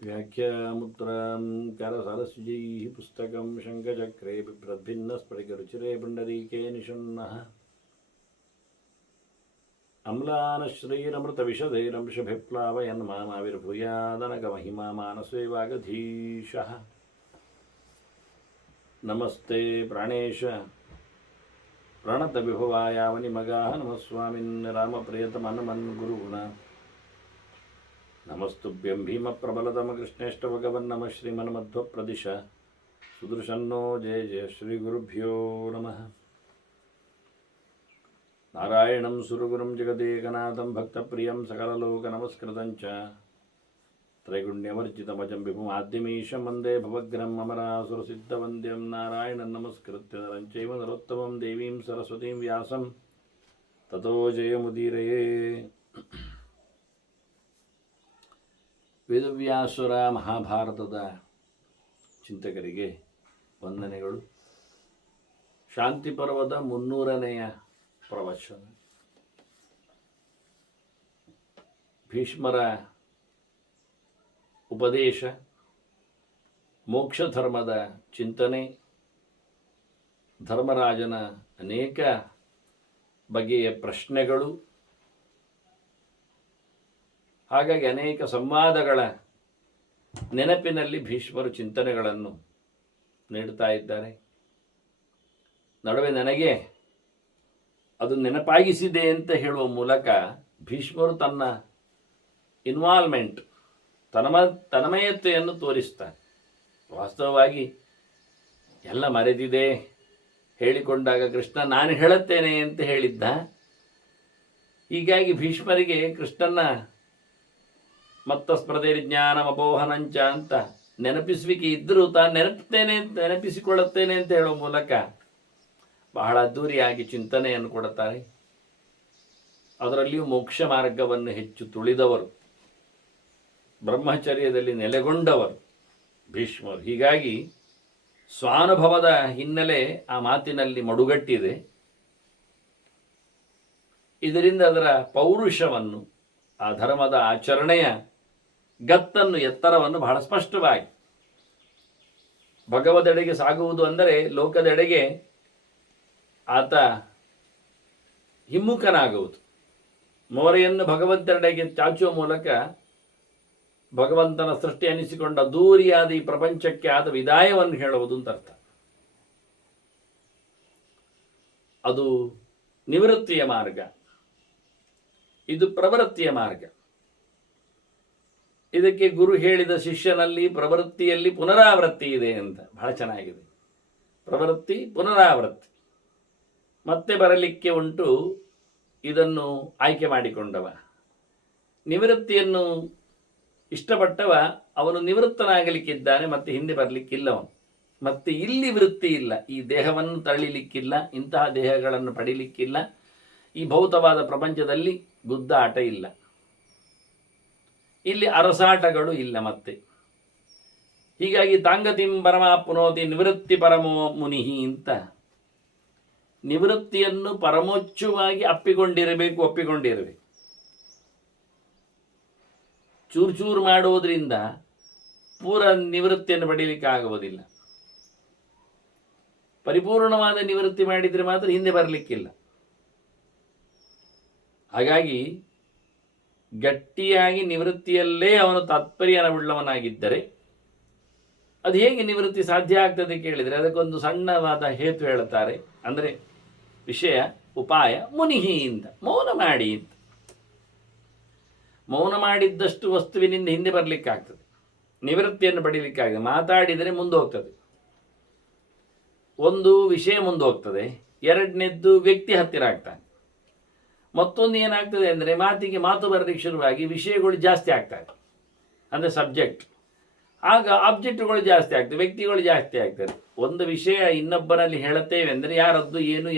व्याख्यामुद्रां करसरस्विजैः पुस्तकं शङ्खचक्रे बिभ्रद्भिन्नस्फटिकरुचिरे पुण्डरीके निषण्णः अम्लानश्रीरमृतविशदैरंशभिप्लावयन् मामाविर्भूयादनकमहिमा मानसे वागधीशः नमस्ते प्राणेश प्रणतविभवायावनिमगाः नमः स्वामिन् रामप्रियतमनमन् गुरुगुण नमस्तुभ्यं भीमप्रबलतमकृष्णेष्टभगवन्नमः श्रीमन्मध्वप्रदिश सुदृशन्नो जय जय श्रीगुरुभ्यो नमः नारायणं सुरगुरुं जगदेकनाथं भक्तप्रियं सकललोकनमस्कृतं च त्रैगुण्यवर्जितमजं विभुमाद्यमीशं वन्दे भवग्रं अमरासुरसिद्धवन्द्यं नारायणं नमस्कृत्य नरं चैव नरोत्तमं देवीं सरस्वतीं व्यासं ततो जयमुदीरये ವೇದವ್ಯಾಸುರ ಮಹಾಭಾರತದ ಚಿಂತಕರಿಗೆ ವಂದನೆಗಳು. ಶಾಂತಿ ಪರ್ವದ 300ನೆಯ ಪ್ರವಚನ. ಭೀಷ್ಮರ ಉಪದೇಶ, ಮೋಕ್ಷ ಧರ್ಮದ ಚಿಂತನೆ, ಧರ್ಮರಾಜನ ಅನೇಕ ಬಗೆಯ ಪ್ರಶ್ನೆಗಳು, ಹಾಗಾಗಿ ಅನೇಕ ಸಂವಾದಗಳ ನೆನಪಿನಲ್ಲಿ ಭೀಷ್ಮರು ಚಿಂತನೆಗಳನ್ನು ನೀಡುತ್ತಾ ಇದ್ದಾರೆ. ನಡುವೆ ನನಗೆ ಅದು ನೆನಪಾಗಿಸಿದೆ ಅಂತ ಹೇಳುವ ಮೂಲಕ ಭೀಷ್ಮರು ತನ್ನ ಇನ್ವಾಲ್ವ್ಮೆಂಟ್, ತನ್ಮಯತೆಯನ್ನು ತೋರಿಸ್ತಾರೆ. ವಾಸ್ತವವಾಗಿ ಎಲ್ಲ ಮರೆತಿದೆ ಹೇಳಿಕೊಂಡಾಗ ಕೃಷ್ಣ ನಾನು ಹೇಳುತ್ತೇನೆ ಅಂತ ಹೇಳಿದ್ದ. ಹೀಗಾಗಿ ಭೀಷ್ಮರಿಗೆ ಕೃಷ್ಣನ ಮತ್ತ ಸ್ಮೃತಿರ್ಜ್ಞಾನಮಪೋಹನಂಚ ಅಂತ ನೆನಪಿಸುವಿಕೆ ಇದ್ದರೂ ತಾನು ನೆನಪಿಸಿಕೊಳ್ಳುತ್ತೇನೆ ಅಂತ ಹೇಳುವ ಮೂಲಕ ಬಹಳ ಅದ್ದೂರಿಯಾಗಿ ಚಿಂತನೆಯನ್ನು ಕೊಡುತ್ತಾರೆ. ಅದರಲ್ಲಿಯೂ ಮೋಕ್ಷ ಮಾರ್ಗವನ್ನು ಹೆಚ್ಚು ತುಳಿದವರು, ಬ್ರಹ್ಮಚರ್ಯದಲ್ಲಿ ನೆಲೆಗೊಂಡವರು ಭೀಷ್ಮರು. ಹೀಗಾಗಿ ಸ್ವಾನುಭವದ ಹಿನ್ನೆಲೆ ಆ ಮಾತಿನಲ್ಲಿ ಮಡುಗಟ್ಟಿದೆ. ಇದರಿಂದ ಅದರ ಪೌರುಷವನ್ನು, ಆ ಧರ್ಮದ ಆಚರಣೆಯ ಗತ್ತನ್ನು, ಎತ್ತರವನ್ನು ಬಹಳ ಸ್ಪಷ್ಟವಾಗಿ, ಭಗವದೆಡೆಗೆ ಸಾಗುವುದು ಅಂದರೆ ಲೋಕದೆಡೆಗೆ ಆತ ಹಿಮ್ಮುಖನಾಗುವುದು. ಮೋರೆಯನ್ನು ಭಗವಂತನೆಡೆಗೆ ಚಾಚುವ ಮೂಲಕ ಭಗವಂತನ ಸೃಷ್ಟಿ ಅನಿಸಿಕೊಂಡ ದೂರಿಯಾದ ಈ ಪ್ರಪಂಚಕ್ಕೆ ಆದ ವಿದಾಯವನ್ನು ಹೇಳುವುದು ಅಂತ ಅರ್ಥ. ಅದು ನಿವೃತ್ತಿಯ ಮಾರ್ಗ, ಇದು ಪ್ರವೃತ್ತಿಯ ಮಾರ್ಗ. ಇದಕ್ಕೆ ಗುರು ಹೇಳಿದ ಶಿಷ್ಯನಲ್ಲಿ ಪ್ರವೃತ್ತಿಯಲ್ಲಿ ಪುನರಾವೃತ್ತಿ ಇದೆ ಅಂತ ಬಹಳ ಚೆನ್ನಾಗಿದೆ. ಪ್ರವೃತ್ತಿ, ಪುನರಾವೃತ್ತಿ, ಮತ್ತೆ ಬರಲಿಕ್ಕೆ ಉಂಟು. ಇದನ್ನು ಆಯ್ಕೆ ಮಾಡಿಕೊಂಡವ, ನಿವೃತ್ತಿಯನ್ನು ಇಷ್ಟಪಟ್ಟವ, ಅವನು ನಿವೃತ್ತನಾಗಲಿಕ್ಕಿದ್ದಾನೆ, ಮತ್ತೆ ಹಿಂದೆ ಬರಲಿಕ್ಕಿಲ್ಲವನು. ಮತ್ತೆ ಇಲ್ಲಿ ವೃತ್ತಿ ಇಲ್ಲ, ಈ ದೇಹವನ್ನು ತಳ್ಳಿಲಿಕ್ಕಿಲ್ಲ, ಇಂತಹ ದೇಹಗಳನ್ನು ಪಡೀಲಿಕ್ಕಿಲ್ಲ, ಈ ಭೌತವಾದ ಪ್ರಪಂಚದಲ್ಲಿ ಗುದ್ದಾಟ ಇಲ್ಲ, ಇಲ್ಲಿ ಅರಸಾಟಗಳು ಇಲ್ಲ ಮತ್ತೆ. ಹೀಗಾಗಿ ತಾಂಗತಿಂ ಪರಮಾಪ್ನೋತಿ ನಿವೃತ್ತಿ ಪರಮೋ ಮುನಿಹಿ ಅಂತ ನಿವೃತ್ತಿಯನ್ನು ಪರಮೋಚ್ಚವಾಗಿ ಒಪ್ಪಿಕೊಂಡಿರಬೇಕು. ಚೂರು ಮಾಡುವುದರಿಂದ ಪೂರ ನಿವೃತ್ತಿಯನ್ನು ಪಡೀಲಿಕ್ಕೆ ಆಗುವುದಿಲ್ಲ. ಪರಿಪೂರ್ಣವಾದ ನಿವೃತ್ತಿ ಮಾಡಿದರೆ ಮಾತ್ರ ಹಿಂದೆ ಬರಲಿಕ್ಕಿಲ್ಲ. ಹಾಗಾಗಿ ಗಟ್ಟಿಯಾಗಿ ನಿವೃತ್ತಿಯಲ್ಲೇ ಅವನು ತಾತ್ಪರ್ಯವುಳ್ಳವನಾಗಿದ್ದರೆ ಅದು ಹೇಗೆ ನಿವೃತ್ತಿ ಸಾಧ್ಯ ಆಗ್ತದೆ ಕೇಳಿದರೆ ಅದಕ್ಕೊಂದು ಸಣ್ಣವಾದ ಹೇತು ಹೇಳುತ್ತಾರೆ. ಅಂದರೆ ವಿಷಯ, ಉಪಾಯ, ಮುನಿಹಿ ಅಂತ, ಮೌನ ಮಾಡಿ ಅಂತ. ಮೌನ ಮಾಡಿದ್ದಷ್ಟು ವಸ್ತುವಿನಿಂದ ಹಿಂದೆ ಬರಲಿಕ್ಕಾಗ್ತದೆ, ನಿವೃತ್ತಿಯನ್ನು ಪಡೀಲಿಕ್ಕಾಗ್ತದೆ. ಮಾತಾಡಿದರೆ ಮುಂದೆ ಹೋಗ್ತದೆ, ಒಂದು ವಿಷಯ ಮುಂದೆ ಹೋಗ್ತದೆ. ಎರಡನೇದ್ದು ವ್ಯಕ್ತಿ ಹತ್ತಿರ ಆಗ್ತಾನೆ. ಮತ್ತೊಂದು ಏನಾಗ್ತದೆ ಅಂದರೆ ಮಾತಿಗೆ ಮಾತು ಬರಲಿಕ್ಕೆ ಶುರುವಾಗಿ ವಿಷಯಗಳು ಜಾಸ್ತಿ ಆಗ್ತವೆ, ಅಂದರೆ ಸಬ್ಜೆಕ್ಟ್. ಆಗ ಆಬ್ಜೆಕ್ಟ್ಗಳು ಜಾಸ್ತಿ ಆಗ್ತವೆ, ವ್ಯಕ್ತಿಗಳು ಜಾಸ್ತಿ ಆಗ್ತದೆ. ಒಂದು ವಿಷಯ ಇನ್ನೊಬ್ಬನಲ್ಲಿ ಹೇಳುತ್ತೇವೆ ಅಂದರೆ ಯಾರದ್ದು, ಏನು,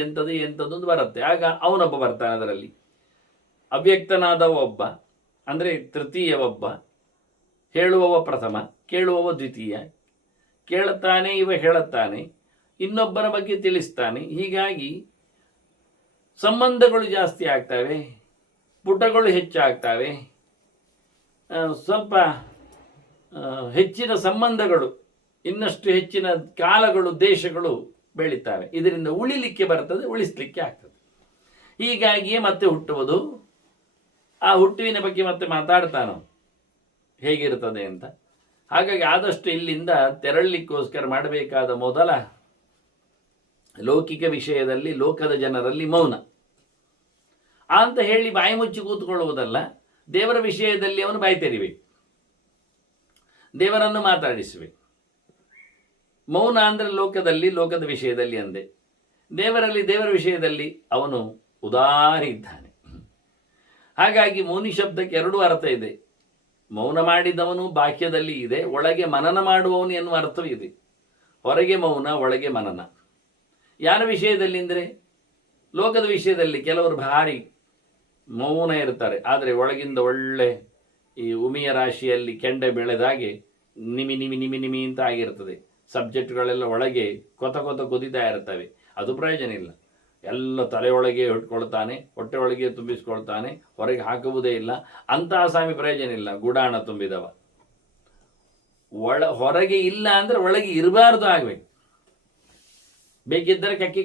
ಎಂಥದ್ದು ಬರುತ್ತೆ. ಆಗ ಅವನೊಬ್ಬ ಬರ್ತಾನೆ. ಅದರಲ್ಲಿ ಅವ್ಯಕ್ತನಾದವ ಒಬ್ಬ, ಅಂದರೆ ತೃತೀಯ ಒಬ್ಬ, ಹೇಳುವವ ಪ್ರಥಮ, ಕೇಳುವವ ದ್ವಿತೀಯ. ಕೇಳುತ್ತಾನೆ ಇವ, ಹೇಳುತ್ತಾನೆ, ಇನ್ನೊಬ್ಬರ ಬಗ್ಗೆ ತಿಳಿಸ್ತಾನೆ. ಹೀಗಾಗಿ ಸಂಬಂಧಗಳು ಜಾಸ್ತಿ ಆಗ್ತವೆ, ಪುಟಗಳು ಹೆಚ್ಚಾಗ್ತವೆ, ಸ್ವಲ್ಪ ಹೆಚ್ಚಿನ ಸಂಬಂಧಗಳು, ಇನ್ನಷ್ಟು ಹೆಚ್ಚಿನ ಕಾಲಗಳು, ದೇಶಗಳು ಬೆಳೀತಾವೆ. ಇದರಿಂದ ಉಳಿಲಿಕ್ಕೆ ಬರ್ತದೆ, ಉಳಿಸ್ಲಿಕ್ಕೆ ಆಗ್ತದೆ. ಹೀಗಾಗಿಯೇ ಮತ್ತೆ ಹುಟ್ಟುವುದು. ಆ ಹುಟ್ಟುವಿನ ಬಗ್ಗೆ ಮತ್ತೆ ಮಾತಾಡ್ತಾನೋ ಹೇಗಿರ್ತದೆ ಅಂತ. ಹಾಗಾಗಿ ಆದಷ್ಟು ಇಲ್ಲಿಂದ ತೆರಳಲಿಕ್ಕೋಸ್ಕರ ಮಾಡಬೇಕಾದ ಮೊದಲ ಲೌಕಿಕ ವಿಷಯದಲ್ಲಿ ಲೋಕದ ಜನರಲ್ಲಿ ಮೌನ ಅಂತ ಹೇಳಿ ಬಾಯಿ ಮುಚ್ಚಿ ಕೂತ್ಕೊಳ್ಳುವುದಲ್ಲ. ದೇವರ ವಿಷಯದಲ್ಲಿ ಅವನು ಬಾಯಿ ತೆರಿಬೇಕು, ದೇವರನ್ನು ಮಾತಾಡಿಸಬೇಕು. ಮೌನ ಅಂದರೆ ಲೋಕದ ವಿಷಯದಲ್ಲಿ ಅಂದೆ. ದೇವರ ವಿಷಯದಲ್ಲಿ ಅವನು ಉದಾರ ಇದ್ದಾನೆ. ಹಾಗಾಗಿ ಮೌನಿ ಶಬ್ದಕ್ಕೆ ಎರಡೂ ಅರ್ಥ ಇದೆ. ಮೌನ ಮಾಡಿದವನು ಬಾಹ್ಯದಲ್ಲಿ ಇದೆ, ಒಳಗೆ ಮನನ ಮಾಡುವವನು ಎನ್ನುವ ಅರ್ಥವೂ ಇದೆ. ಹೊರಗೆ ಮೌನ, ಒಳಗೆ ಮನನ. ಯಾರ ವಿಷಯದಲ್ಲಿ ಅಂದರೆ ಲೋಕದ ವಿಷಯದಲ್ಲಿ ಕೆಲವರು ಭಾರಿ ಮೌನ ಇರ್ತಾರೆ, ಆದರೆ ಒಳಗಿಂದ ಒಳ್ಳೆ ಈ ಉಮಿಯ ರಾಶಿಯಲ್ಲಿ ಕೆಂಡ ಬೆಳೆದಾಗೆ ನಿಮಿ ನಿಮಿ ನಿಮಿ ನಿಮಿ ಅಂತ ಆಗಿರ್ತದೆ. ಸಬ್ಜೆಕ್ಟ್ಗಳೆಲ್ಲ ಒಳಗೆ ಕೊತ ಕೊತ ಕುದಿತಾ ಇರ್ತವೆ. ಅದು ಪ್ರಯೋಜನ ಇಲ್ಲ. ಎಲ್ಲ ತಲೆಯೊಳಗೆ ಇಟ್ಕೊಳ್ತಾನೆ, ಹೊಟ್ಟೆ ಒಳಗೆ ತುಂಬಿಸ್ಕೊಳ್ತಾನೆ, ಹೊರಗೆ ಹಾಕುವುದೇ ಇಲ್ಲ. ಅಂತಹ ಸ್ವಾಮಿ ಪ್ರಯೋಜನ ಇಲ್ಲ. ಗುಡಾಣ ತುಂಬಿದವ. ಹೊರಗೆ ಇಲ್ಲ ಅಂದರೆ ಒಳಗೆ ಇರಬಾರ್ದು ಆಗಬೇಕು. ಬೇಕಿದ್ದರೆ ಕಕ್ಕಿ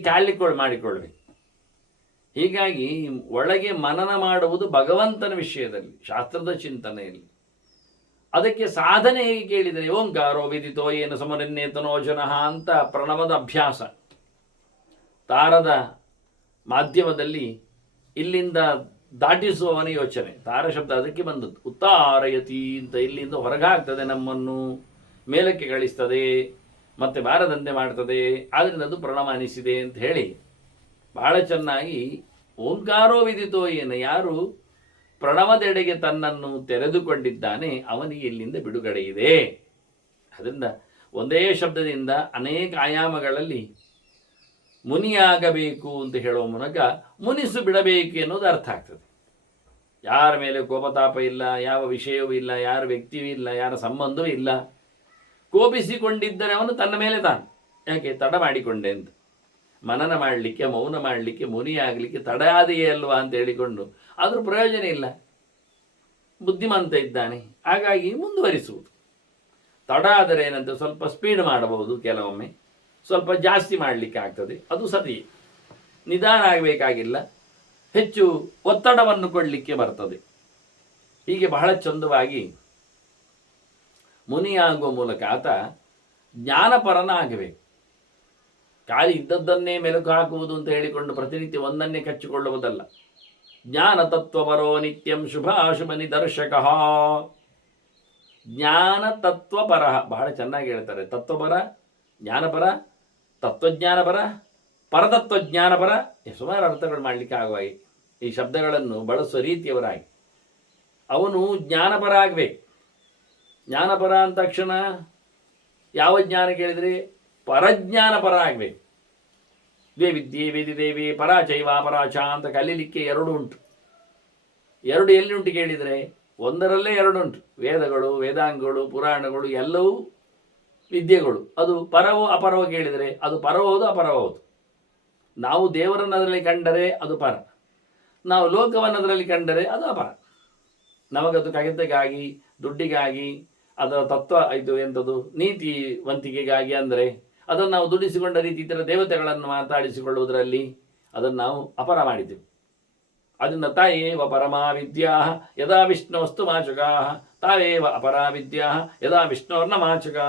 ಮಾಡಿಕೊಳ್ಬೇಕು. ಹೀಗಾಗಿ ಒಳಗೆ ಮನನ ಮಾಡುವುದು ಭಗವಂತನ ವಿಷಯದಲ್ಲಿ, ಶಾಸ್ತ್ರದ ಚಿಂತನೆಯಲ್ಲಿ. ಅದಕ್ಕೆ ಸಾಧನೆ ಹೇಗೆ ಕೇಳಿದರೆ, ಓಂಕಾರೋ ವಿದಿತೋ ಏನು ಸಮರನ್ನೇತನೋಜನಃ ಅಂತ ಪ್ರಣವದ ಅಭ್ಯಾಸ ತಾರದ ಮಾಧ್ಯಮದಲ್ಲಿ ಇಲ್ಲಿಂದ ದಾಟಿಸುವವನ ಯೋಚನೆ. ತಾರ ಶಬ್ದ ಅದಕ್ಕೆ ಬಂದದ್ದು. ಉತ್ತಾರಯತಿ ಅಂತ ಇಲ್ಲಿಂದ ಹೊರಗಾಗ್ತದೆ, ನಮ್ಮನ್ನು ಮೇಲಕ್ಕೆ ಗಳಿಸ್ತದೆ, ಮತ್ತೆ ಬಾರದಂತೆ ಮಾಡ್ತದೆ. ಆದ್ದರಿಂದ ಅದು ಪ್ರಣವ ಅನಿಸಿದೆ ಅಂತ ಹೇಳಿ ಬಹಳ ಚೆನ್ನಾಗಿ ಓಂಕಾರೋ ವಿದಿತೋ ಏನು, ಯಾರು ಪ್ರಣವದೆಡೆಗೆ ತನ್ನನ್ನು ತೆರೆದುಕೊಂಡಿದ್ದಾನೆ ಅವನಿಗೆ ಇಲ್ಲಿಂದ ಬಿಡುಗಡೆ ಇದೆ. ಅದರಿಂದ ಒಂದೇ ಶಬ್ದದಿಂದ ಅನೇಕ ಆಯಾಮಗಳಲ್ಲಿ ಮುನಿಯಾಗಬೇಕು ಅಂತ ಹೇಳುವ ಮೂಲಕ ಮುನಿಸು ಬಿಡಬೇಕು ಎನ್ನುವುದು ಅರ್ಥ ಆಗ್ತದೆ. ಯಾರ ಮೇಲೆ ಕೋಪತಾಪ ಇಲ್ಲ, ಯಾವ ವಿಷಯವೂ ಇಲ್ಲ, ಯಾರ ವ್ಯಕ್ತಿಯೂ ಇಲ್ಲ, ಯಾರ ಸಂಬಂಧವೂ ಇಲ್ಲ. ಕೋಪಿಸಿಕೊಂಡಿದ್ದರೆ ಅವನು ತನ್ನ ಮೇಲೆ ತಾನು ಯಾಕೆ ತಡ ಮಾಡಿಕೊಂಡೆ ಅಂತ ಮನನ ಮಾಡಲಿಕ್ಕೆ, ಮೌನ ಮಾಡಲಿಕ್ಕೆ, ಮುನಿಯಾಗಲಿಕ್ಕೆ ತಡ ಆದೆಯೇ ಅಲ್ವಾ ಅಂತ ಹೇಳಿಕೊಂಡು ಆದರೂ ಪ್ರಯೋಜನ ಇಲ್ಲ. ಬುದ್ಧಿಮಂತ ಇದ್ದಾನೆ, ಹಾಗಾಗಿ ಮುಂದುವರಿಸುವುದು. ತಡ ಆದರೆ ಏನಂತ ಸ್ವಲ್ಪ ಸ್ಪೀಡ್ ಮಾಡಬಹುದು, ಕೆಲವೊಮ್ಮೆ ಸ್ವಲ್ಪ ಜಾಸ್ತಿ ಮಾಡಲಿಕ್ಕೆ ಆಗ್ತದೆ, ಅದು ಸರಿ. ನಿಧಾನ ಆಗಬೇಕಾಗಿಲ್ಲ, ಹೆಚ್ಚು ಒತ್ತಡವನ್ನು ಕೊಡಲಿಕ್ಕೆ ಬರ್ತದೆ. ಹೀಗೆ ಬಹಳ ಚಂದವಾಗಿ ಮುನಿಯಾಗುವ ಮೂಲಕ ಆತ ಜ್ಞಾನಪರನ ಆಗಬೇಕು. ಖಾಲಿ ಇದ್ದದ್ದನ್ನೇ ಮೆಲುಕು ಹಾಕುವುದು ಅಂತ ಹೇಳಿಕೊಂಡು ಪ್ರತಿನಿತ್ಯ ಒಂದನ್ನೇ ಕಚ್ಚಿಕೊಳ್ಳುವುದಲ್ಲ. ಜ್ಞಾನ ತತ್ವಪರೋ ನಿತ್ಯಂ ಶುಭಾಶುಭ ನಿದರ್ಶಕ. ಜ್ಞಾನ ತತ್ವಪರ ಬಹಳ ಚೆನ್ನಾಗಿ ಹೇಳ್ತಾರೆ. ತತ್ವಪರ, ಜ್ಞಾನಪರ, ತತ್ವಜ್ಞಾನಪರ, ಪರತತ್ವಜ್ಞಾನಪರ. ಸುಮಾರು ಅರ್ಥಗಳು ಮಾಡಲಿಕ್ಕೆ ಆಗುವಾಗಿ ಈ ಶಬ್ದಗಳನ್ನು ಬಳಸುವ ರೀತಿಯವರಾಗಿ ಅವನು ಜ್ಞಾನಪರ ಆಗಬೇಕು. ಜ್ಞಾನಪರ ಅಂದ ತಕ್ಷಣ ಯಾವ ಜ್ಞಾನ ಕೇಳಿದರೆ ಪರಜ್ಞಾನಪರ ಆಗಬೇಕು. ದ್ವೇ ವಿದ್ಯೆ ವೇದಿದೇವಿ ಪರಾಚೈವ ಪರಾಚ ಅಂತ ಕಲೀಲಿಕ್ಕೆ ಎರಡು ಉಂಟು. ಎರಡು ಎಲ್ಲಿ ಉಂಟು ಕೇಳಿದರೆ ಒಂದರಲ್ಲೇ ಎರಡು ಉಂಟು. ವೇದಗಳು, ವೇದಾಂಗಗಳು, ಪುರಾಣಗಳು ಎಲ್ಲವೂ ವಿದ್ಯೆಗಳು. ಅದು ಪರವೋ ಅಪರವೋ ಕೇಳಿದರೆ ಅದು ಪರವೋದು ಅಪರವೋದು. ನಾವು ದೇವರನ್ನದರಲ್ಲಿ ಕಂಡರೆ ಅದು ಪರ, ನಾವು ಲೋಕವನ್ನದರಲ್ಲಿ ಕಂಡರೆ ಅದು ಅಪರ. ನಮಗದು ಕಗೆತೆಗಾಗಿ, ದುಡ್ಡಿಗಾಗಿ, ಅದರ ತತ್ವ ಇದು ಎಂಥದ್ದು ನೀತಿವಂತಿಕೆಗಾಗಿ ಅಂದರೆ ಅದನ್ನು ನಾವು ದುಡಿಸಿಕೊಂಡ ರೀತಿ ಇತರ ದೇವತೆಗಳನ್ನು ಮಾತಾಡಿಸಿಕೊಳ್ಳುವುದರಲ್ಲಿ ಅದನ್ನು ನಾವು ಅಪರ ಮಾಡಿದ್ದೆವು. ಅದರಿಂದ ತಾಯೇವ ಪರಮಾ ವಿದ್ಯಾ ಯದಾ ವಿಷ್ಣುವಸ್ತು ಮಾಚಕಾ ತಾವೇವ ಅಪರಾ ವಿದ್ಯಾ ಯದಾ ವಿಷ್ಣುರ್ನ ಮಾಚಕಾ.